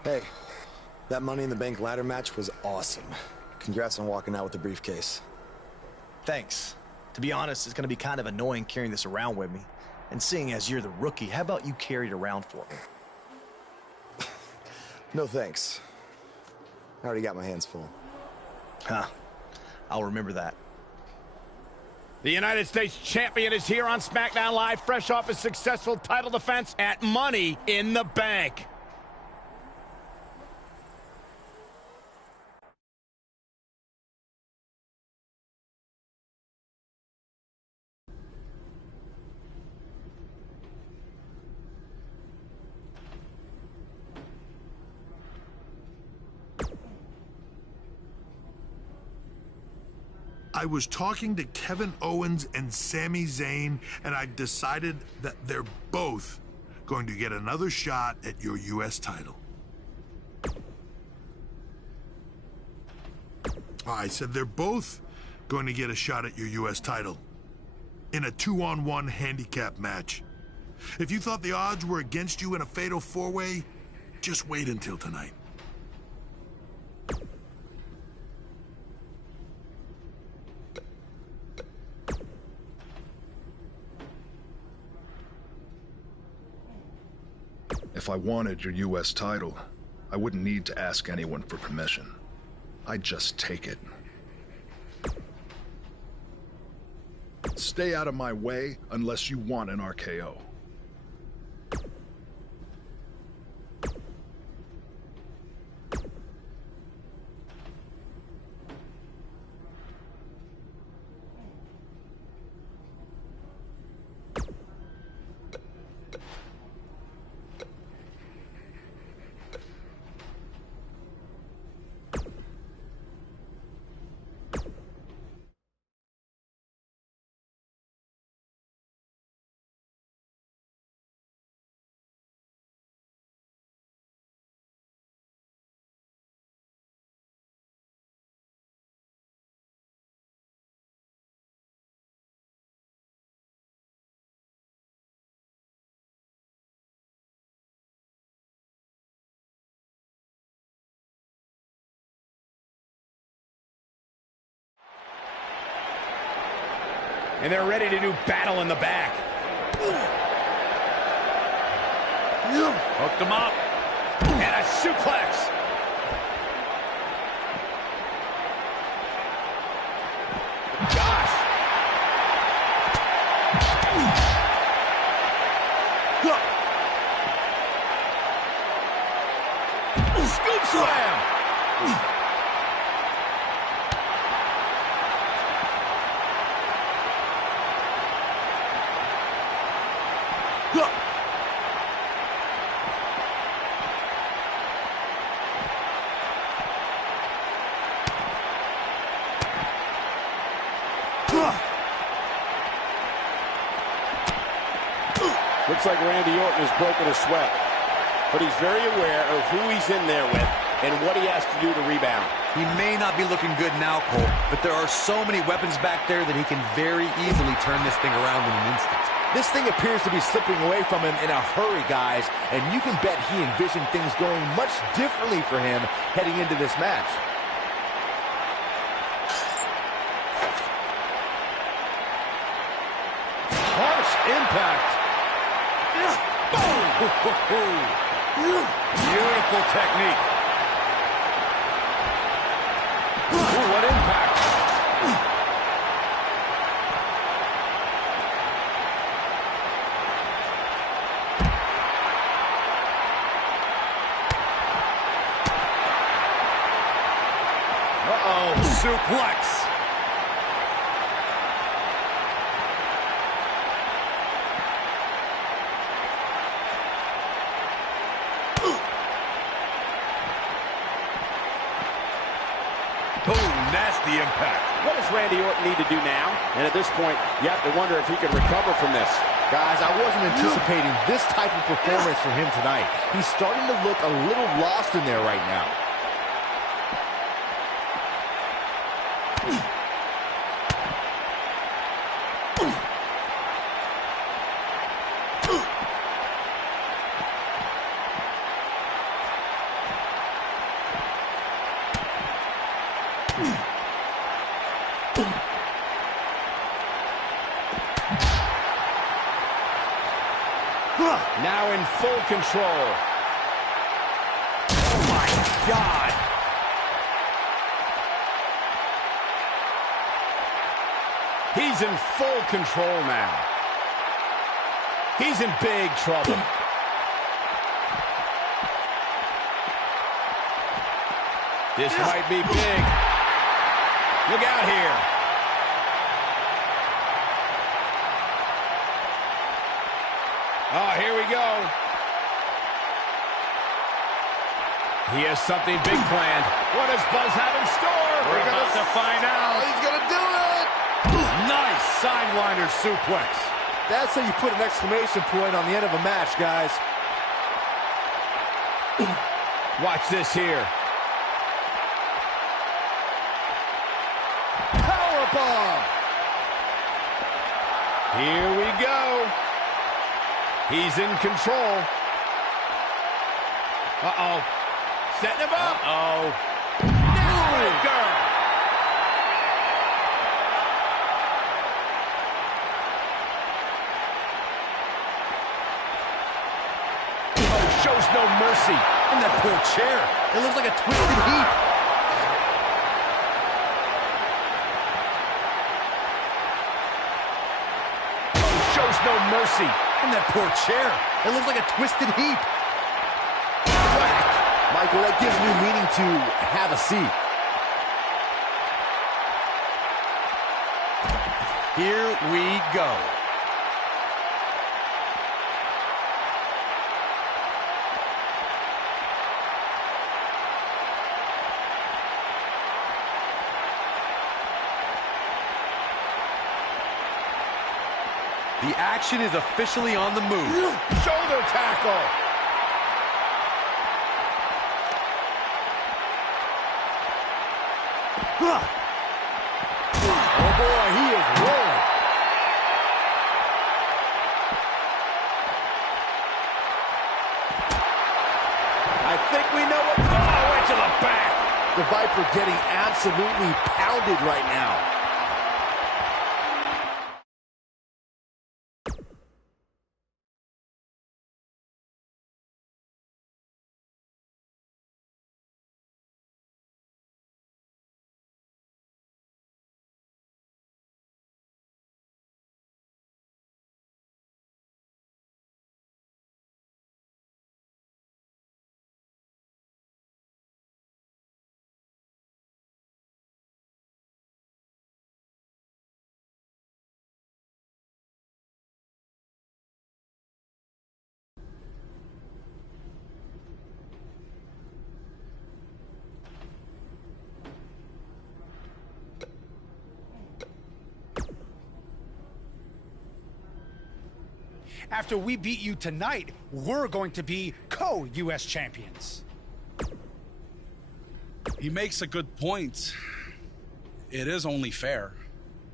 Hey, that Money in the Bank ladder match was awesome. Congrats on walking out with the briefcase. Thanks. To be honest, it's going to be kind of annoying carrying this around with me. And seeing as you're the rookie, how about you carry it around for me? No thanks. I already got my hands full. Huh. I'll remember that. The United States champion is here on SmackDown Live, fresh off his successful title defense at Money in the Bank. I was talking to Kevin Owens and Sami Zayn, and I've decided that they're both going to get another shot at your U.S. title. I said they're both going to get a shot at your U.S. title in a 2-on-1 handicap match. If you thought the odds were against you in a fatal four-way, just wait until tonight. If I wanted your U.S. title, I wouldn't need to ask anyone for permission. I'd just take it. Stay out of my way unless you want an RKO. And they're ready to do battle in the back. Hooked him up. And a suplex. Gosh. Scoop slam. Looks like Randy Orton has broken a sweat, but he's very aware of who he's in there with and what he has to do to rebound. He may not be looking good now, Cole, but there are so many weapons back there that he can very easily turn this thing around in an instant. This thing appears to be slipping away from him in a hurry, guys, and you can bet he envisioned things going much differently for him heading into this match. impact. Beautiful technique. Ooh, what impact. Uh-oh, suplex. Nasty impact. What does Randy Orton need to do now? And at this point, you have to wonder if he can recover from this. Guys, I wasn't anticipating this type of performance from him tonight. He's starting to look a little lost in there right now. Now in full control. Oh my God. He's in full control now. He's in big trouble. This might be big. Look out here. Oh, here we go. He has something big planned. What does Buzz have in store? We're about to find out. Oh, he's gonna do it. Nice sidewinder suplex. That's how you put an exclamation point on the end of a match, guys. Watch this here. Powerbomb. Here we go. He's in control. Uh-oh. Setting him up. Uh-oh. Neckbreaker. Oh, shows no mercy. And that poor chair. It looks like a twisted heap. Oh, shows no mercy. And that poor chair. It looks like a twisted heap. Whack. Michael, that gives me meaning to have a seat. Here we go. The action is officially on the move. Shoulder tackle. Oh boy, he is rolling. I think we know what. Oh, into the back. The Viper getting absolutely pounded right now. After we beat you tonight, we're going to be co-US champions. He makes a good point. It is only fair.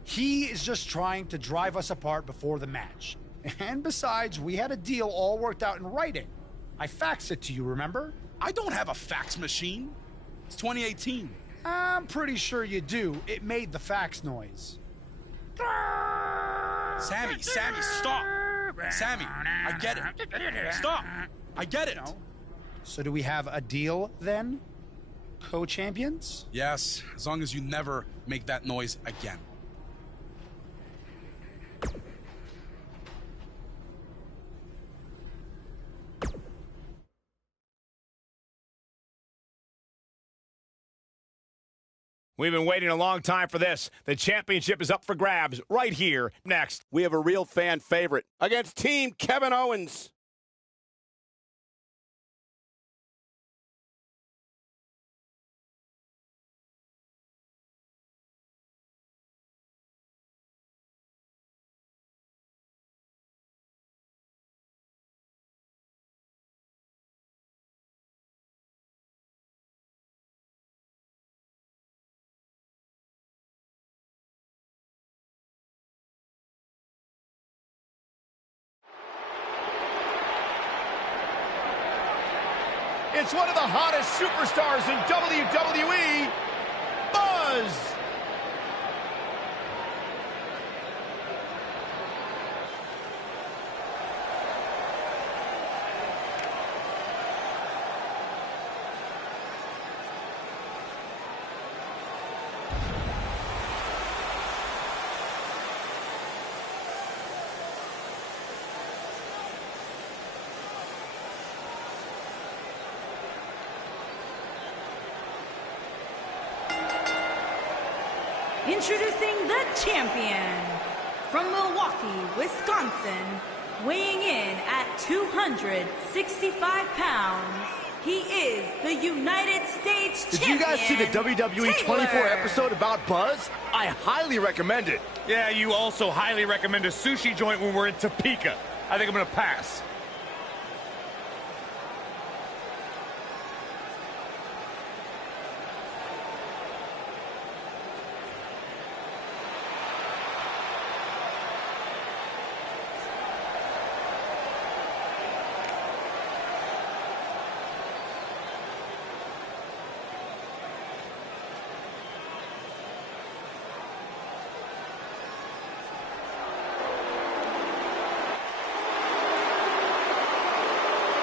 He is just trying to drive us apart before the match. And besides, we had a deal all worked out in writing. I faxed it to you, remember? I don't have a fax machine. It's 2018. I'm pretty sure you do. It made the fax noise. Sammy, stop. Sammy, I get it. Stop. I get it. So do we have a deal then? Co-champions? Yes, as long as you never make that noise again. We've been waiting a long time for this. The championship is up for grabs right here next. We have a real fan favorite against Team Kevin Owens. It's one of the hottest superstars in WWE, Buzz. Introducing the champion from Milwaukee, Wisconsin, weighing in at 265 pounds. He is the United States Did champion. you guys see the WWE 24 Taylor. episode about Buzz? I highly recommend it. Yeah, you also highly recommend a sushi joint when we're in Topeka. I think I'm going to pass.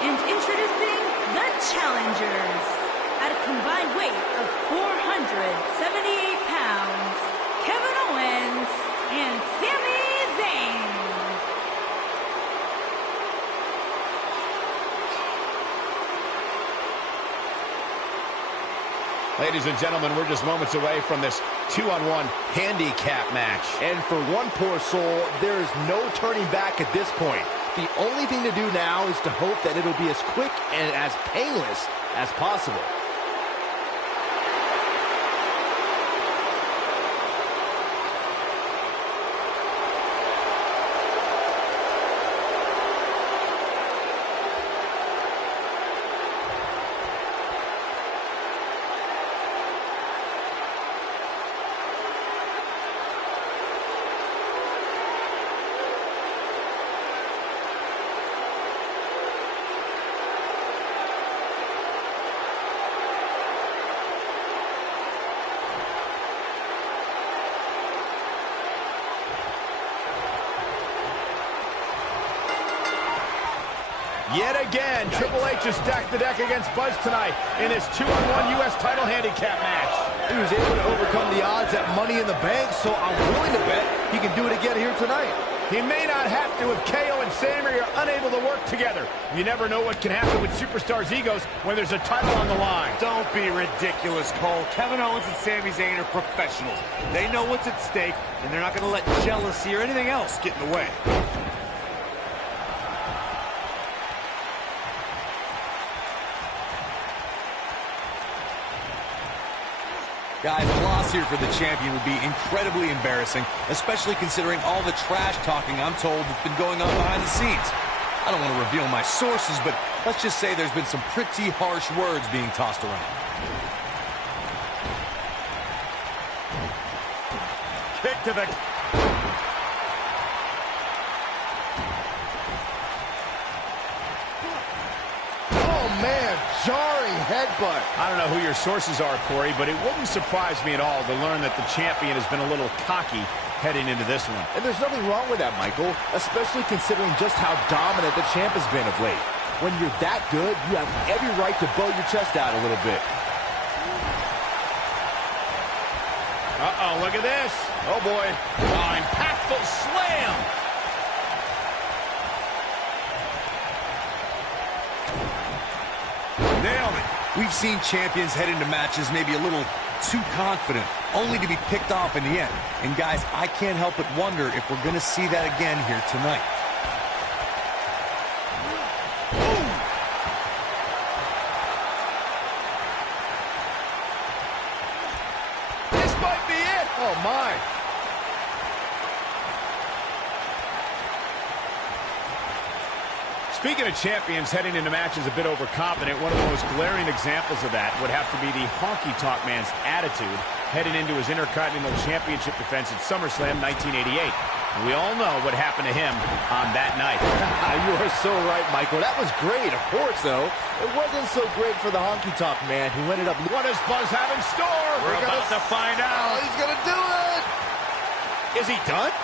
And introducing the challengers at a combined weight of 478 pounds, Kevin Owens and Sami Zayn. Ladies and gentlemen, we're just moments away from this 2-on-1 handicap match. And for one poor soul, there is no turning back at this point. The only thing to do now is to hope that it'll be as quick and as painless as possible. Yet again, Triple H has stacked the deck against Buzz tonight in his 2-on-1 U.S. title handicap match. He was able to overcome the odds at Money in the Bank, so I'm willing to bet he can do it again here tonight. He may not have to if KO and Sami are unable to work together. You never know what can happen with superstars' egos when there's a title on the line. Don't be ridiculous, Cole. Kevin Owens and Sami Zayn are professionals. They know what's at stake, and they're not going to let jealousy or anything else get in the way. Guys, a loss here for the champion would be incredibly embarrassing, especially considering all the trash talking I'm told that's been going on behind the scenes. I don't want to reveal my sources, but let's just say there's been some pretty harsh words being tossed around. Kick to the... Oh, man, jarring headbutt. I don't know who your sources are, Corey, but it wouldn't surprise me at all to learn that the champion has been a little cocky heading into this one. And there's nothing wrong with that, Michael, especially considering just how dominant the champ has been of late. When you're that good, you have every right to bow your chest out a little bit. Uh-oh, look at this. Oh, boy. Oh, impactful slam. Nailed it. We've seen champions head into matches maybe a little too confident, only to be picked off in the end. And guys, I can't help but wonder if we're going to see that again here tonight. This might be it. Oh, my. Speaking of champions heading into matches a bit overconfident, one of the most glaring examples of that would have to be the honky-tonk man's attitude heading into his Intercontinental Championship defense at SummerSlam 1988. And we all know what happened to him on that night. You are so right, Michael. That was great, of course, though. It wasn't so great for the honky-tonk man who ended up... What does Buzz have in store? We're about to find out. Oh, he's going to do it. Is he done?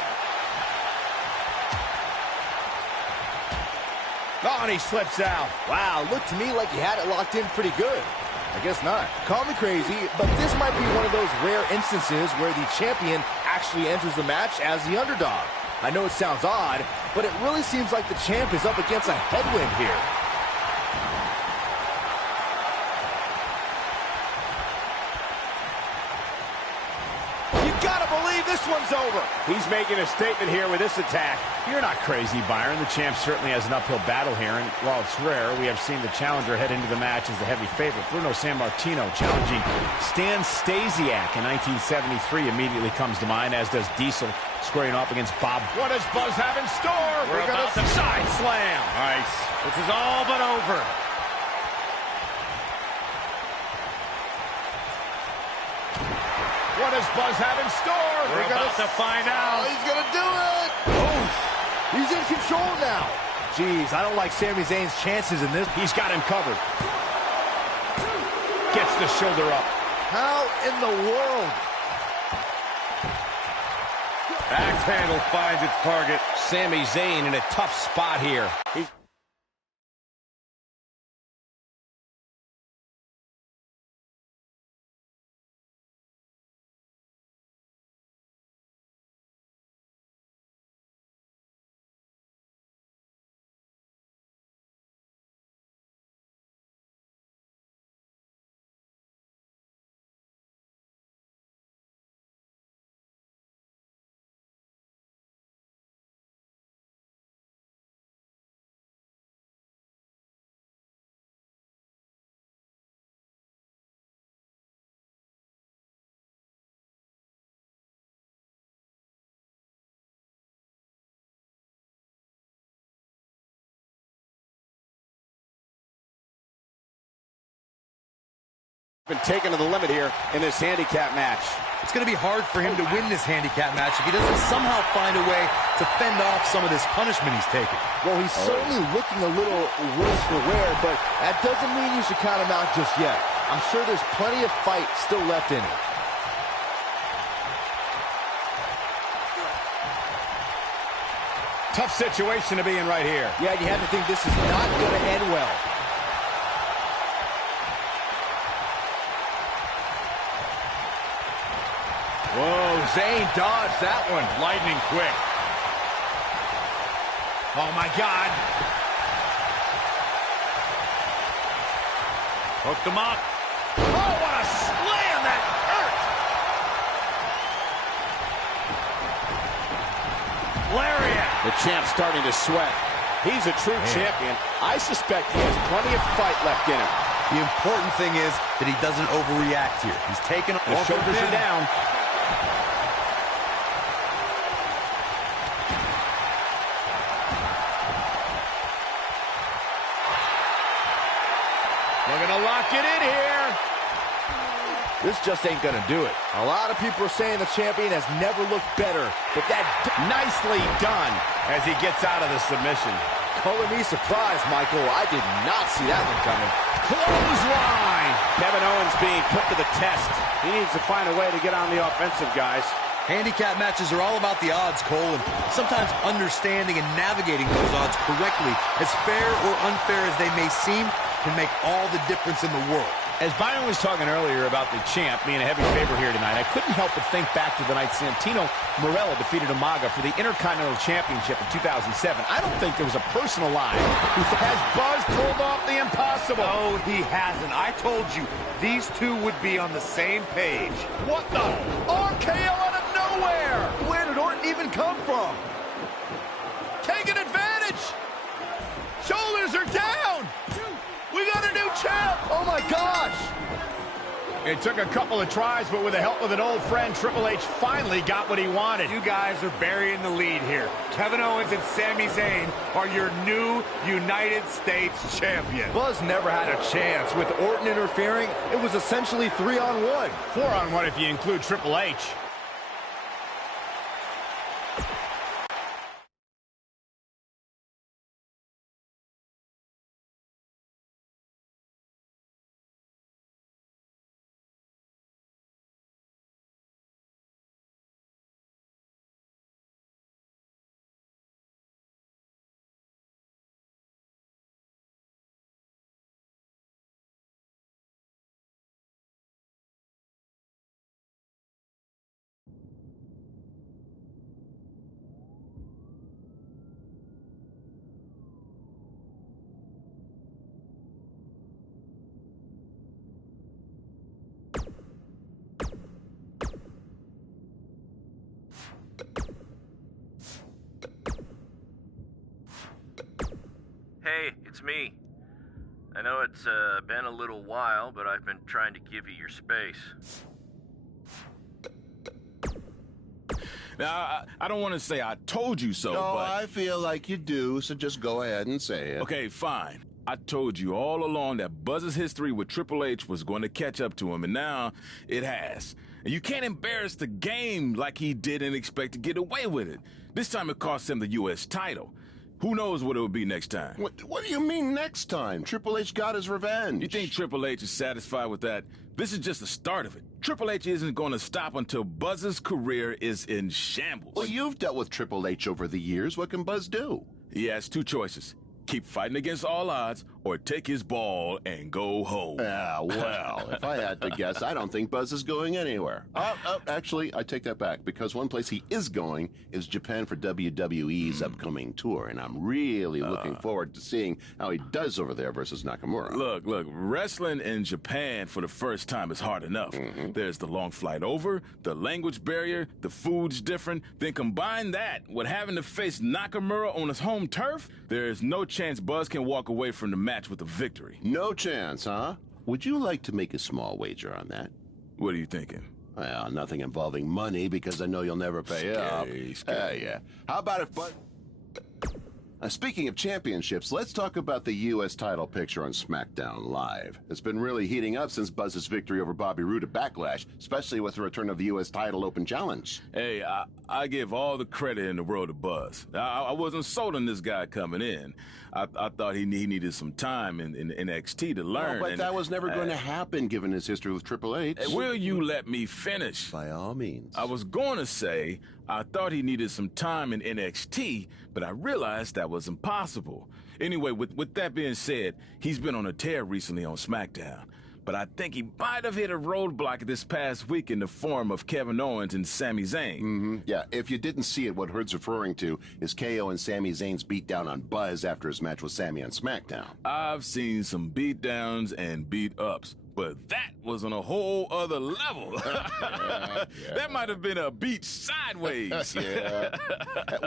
Oh, and he slips out. Wow, looked to me like he had it locked in pretty good. I guess not. Call me crazy, but this might be one of those rare instances where the champion actually enters the match as the underdog. I know it sounds odd, but it really seems like the champ is up against a headwind here. This one's over. He's making a statement here with this attack. You're not crazy, Byron. The champ certainly has an uphill battle here, and while it's rare, we have seen the challenger head into the match as the heavy favorite. Bruno Sammartino challenging Stan Stasiak in 1973 immediately comes to mind, as does Diesel squaring off against Bob. What does Buzz have in store? We're about to side slam. Nice. This is all but over. What does Buzz have in store? We're about to find out. Oh, he's going to do it. Oh, he's in control now. Jeez, I don't like Sami Zayn's chances in this. He's got him covered. Gets the shoulder up. How in the world? Axe handle finds its target. Sami Zayn in a tough spot here. Been taken to the limit here in this handicap match. It's going to be hard for him to win this handicap match if he doesn't somehow find a way to fend off some of this punishment he's taking. Well, he's certainly looking a little worse for wear, but that doesn't mean you should count him out just yet. I'm sure there's plenty of fight still left in him. Tough situation to be in right here. Yeah, you have to think this is not going to end well. Whoa, Zayn dodged that one. Lightning quick. Oh, my God. Hooked him up. Oh, what a slam! That hurt! Lariat. The champ's starting to sweat. He's a true champion. I suspect he has plenty of fight left in him. The important thing is that he doesn't overreact here. He's taken The shoulders are down. They're going to lock it in here. This just ain't gonna do it. A lot of people are saying the champion has never looked better, but that nicely done as he gets out of the submission. Color me surprised, Michael. I did not see that one coming. Clothesline! Kevin Owens being put to the test. He needs to find a way to get on the offensive, guys. Handicap matches are all about the odds, Cole, and sometimes understanding and navigating those odds correctly, as fair or unfair as they may seem, can make all the difference in the world. As Byron was talking earlier about the champ being a heavy favorite here tonight, I couldn't help but think back to the night Santino Marella defeated Umaga for the Intercontinental Championship in 2007. I don't think there was a person alive who has Buzz pulled off the impossible. No, he hasn't. I told you, these two would be on the same page. What the? RKO out of nowhere! Where did Orton even come from? Taking advantage! Shoulders are down! We got a new champ! Oh my gosh! It took a couple of tries, but with the help of an old friend, Triple H finally got what he wanted. You guys are burying the lead here. Kevin Owens and Sami Zayn are your new United States champion. Buzz never had a chance. With Orton interfering, it was essentially 3-on-1. 4-on-1 if you include Triple H. Hey, it's me. I know it's been a little while, but I've been trying to give you your space. Now, I don't want to say I told you so, No, but... I feel like you do, so just go ahead and say it. Okay, fine. I told you all along that Buzz's history with Triple H was going to catch up to him, and now it has. And you can't embarrass the game like he did and expect to get away with it. This time it cost him the U.S. title. Who knows what it will be next time? What do you mean next time? Triple H got his revenge. You think Triple H is satisfied with that? This is just the start of it. Triple H isn't going to stop until Buzz's career is in shambles. Well, you've dealt with Triple H over the years. What can Buzz do? He has two choices. Keep fighting against all odds, or take his ball and go home. Yeah, well, if I had to guess, I don't think Buzz is going anywhere. Actually, I take that back, because one place he is going is Japan for WWE's upcoming tour, and I'm really looking forward to seeing how he does over there versus Nakamura. Look, wrestling in Japan for the first time is hard enough. There's the long flight over, the language barrier, the food's different. Then combine that with having to face Nakamura on his home turf, there's no chance Buzz can walk away from the match with a victory. No chance, huh? Would you like to make a small wager on that? What are you thinking? Well, nothing involving money, because I know you'll never pay up. Yeah. How about if Buzz... Speaking of championships, let's talk about the U.S. title picture on SmackDown Live. It's been really heating up since Buzz's victory over Bobby Roode at Backlash, especially with the return of the U.S. title Open Challenge. Hey, I give all the credit in the world to Buzz. I wasn't sold on this guy coming in. I thought he needed some time in NXT to learn. But that was never going to happen given his history with Triple H. Will you let me finish? By all means. I was going to say I thought he needed some time in NXT, but I realized that was impossible. Anyway, with that being said, he's been on a tear recently on SmackDown. But I think he might have hit a roadblock this past week in the form of Kevin Owens and Sami Zayn. Yeah, if you didn't see it, what Hurd's referring to is KO and Sami Zayn's beatdown on Buzz after his match with Sami on SmackDown. I've seen some beatdowns and beat-ups, but that was on a whole other level. That might have been a beat sideways.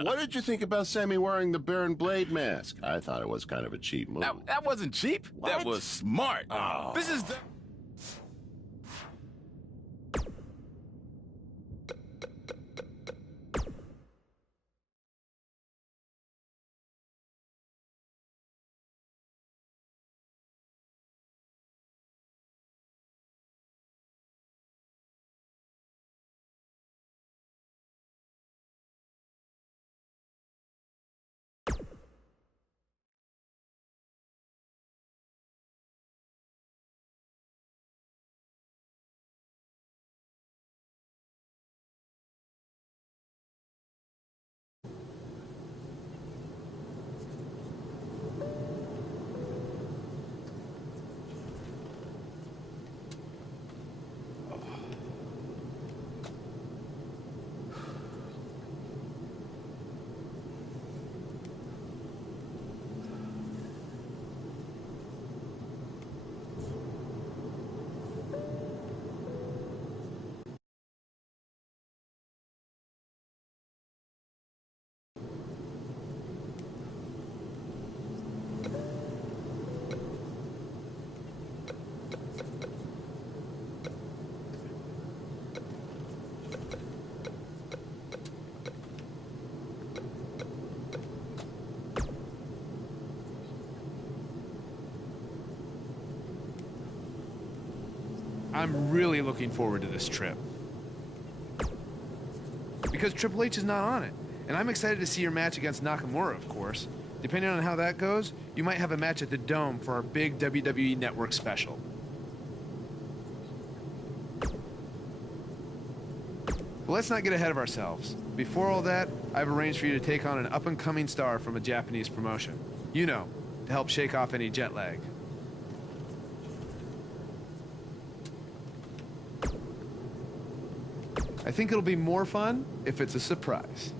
What did you think about Sami wearing the Baron Blade mask? I thought it was kind of a cheap move. That wasn't cheap. That was smart. This is the... I'm really looking forward to this trip. Because Triple H is not on it. And I'm excited to see your match against Nakamura, of course. Depending on how that goes, you might have a match at the Dome for our big WWE Network special. But let's not get ahead of ourselves. Before all that, I've arranged for you to take on an up-and-coming star from a Japanese promotion. You know, to help shake off any jet lag. I think it'll be more fun if it's a surprise.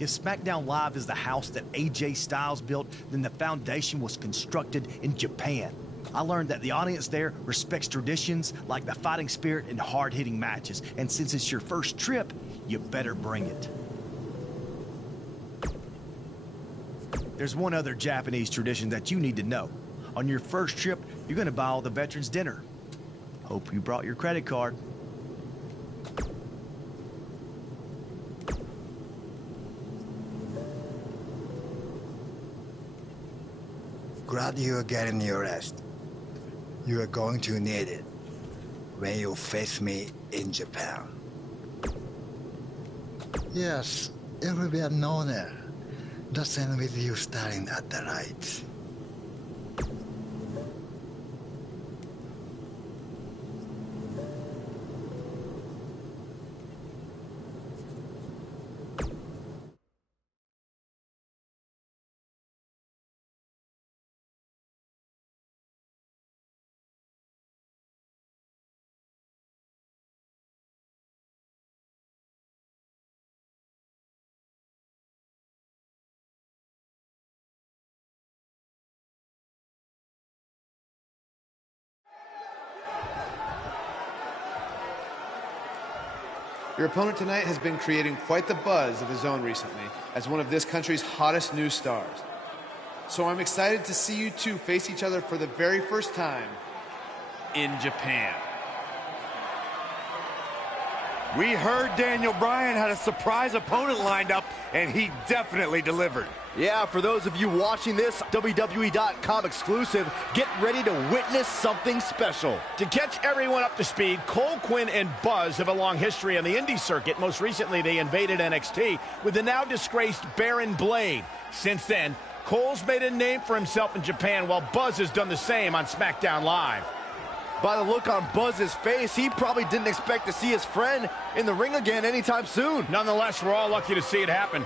If SmackDown Live is the house that AJ Styles built, then the foundation was constructed in Japan. I learned that the audience there respects traditions like the fighting spirit and hard-hitting matches. And since it's your first trip, you better bring it. There's one other Japanese tradition that you need to know. On your first trip, you're going to buy all the veterans dinner. Hope you brought your credit card. Glad you are getting your rest. You are going to need it when you face me in Japan. Yes, it will be an honor. Just end with you staring at the lights. Your opponent tonight has been creating quite the buzz of his own recently as one of this country's hottest new stars. So I'm excited to see you two face each other for the very first time in Japan. We heard Daniel Bryan had a surprise opponent lined up, and he definitely delivered. Yeah, for those of you watching this WWE.com exclusive, get ready to witness something special. To catch everyone up to speed, Cole, Quinn, and Buzz have a long history on the indie circuit. Most recently, they invaded NXT with the now disgraced Baron Blade. Since then, Cole's made a name for himself in Japan, while Buzz has done the same on SmackDown Live. By the look on Buzz's face, he probably didn't expect to see his friend in the ring again anytime soon. Nonetheless, we're all lucky to see it happen.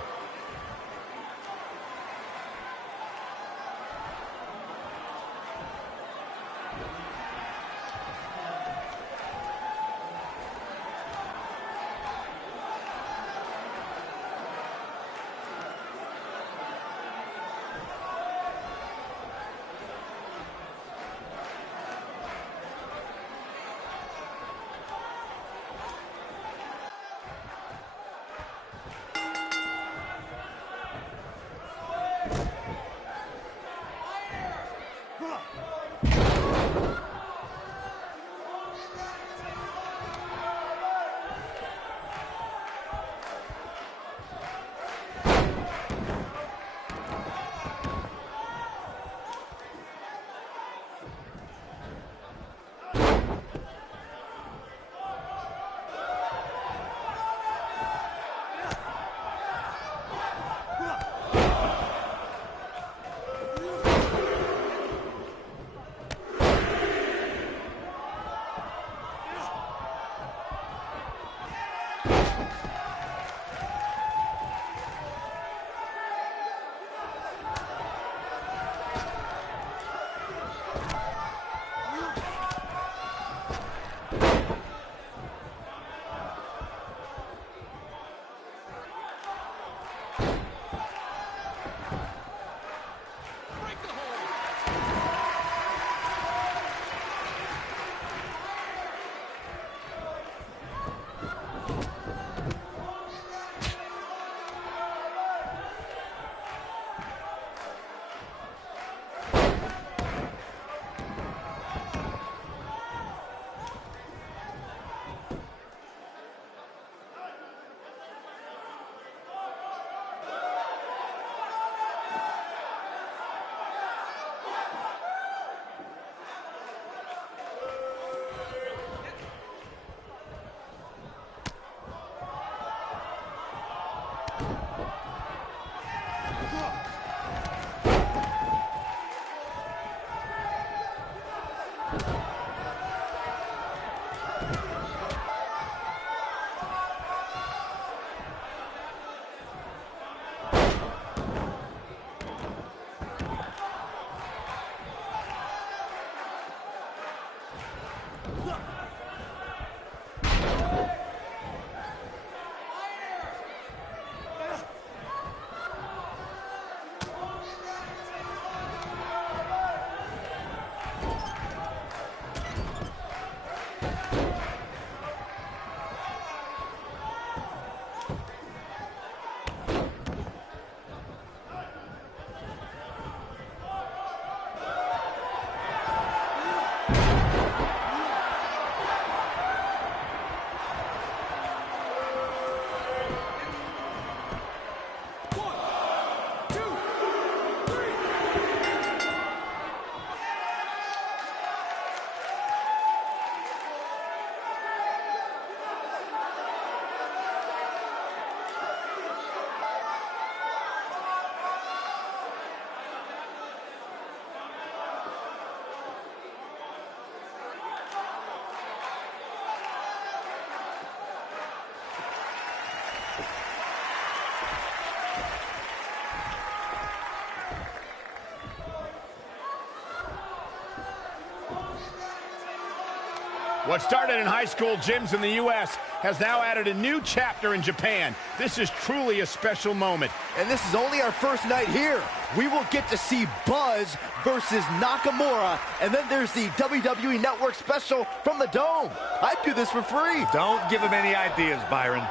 What started in high school gyms in the U.S. has now added a new chapter in Japan. This is truly a special moment. And this is only our first night here. We will get to see Buzz versus Nakamura, and then there's the WWE Network special from the Dome. I'd do this for free. Don't give him any ideas, Byron.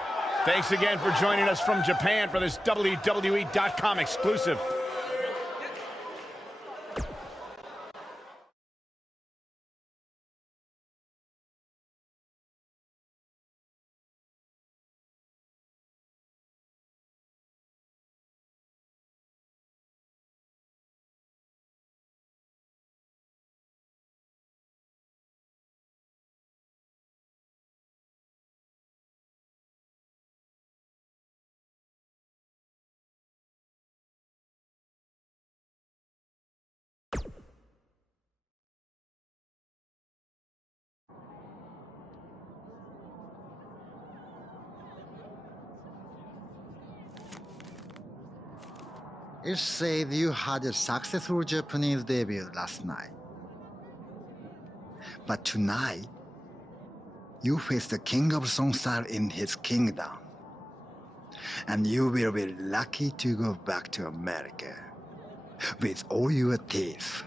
Thanks again for joining us from Japan for this WWE.com exclusive. It said you had a successful Japanese debut last night. But tonight, you face the king of songstyle in his kingdom. And you will be lucky to go back to America with all your teeth.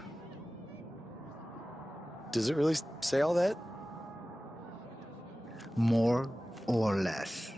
Does it really say all that? More or less.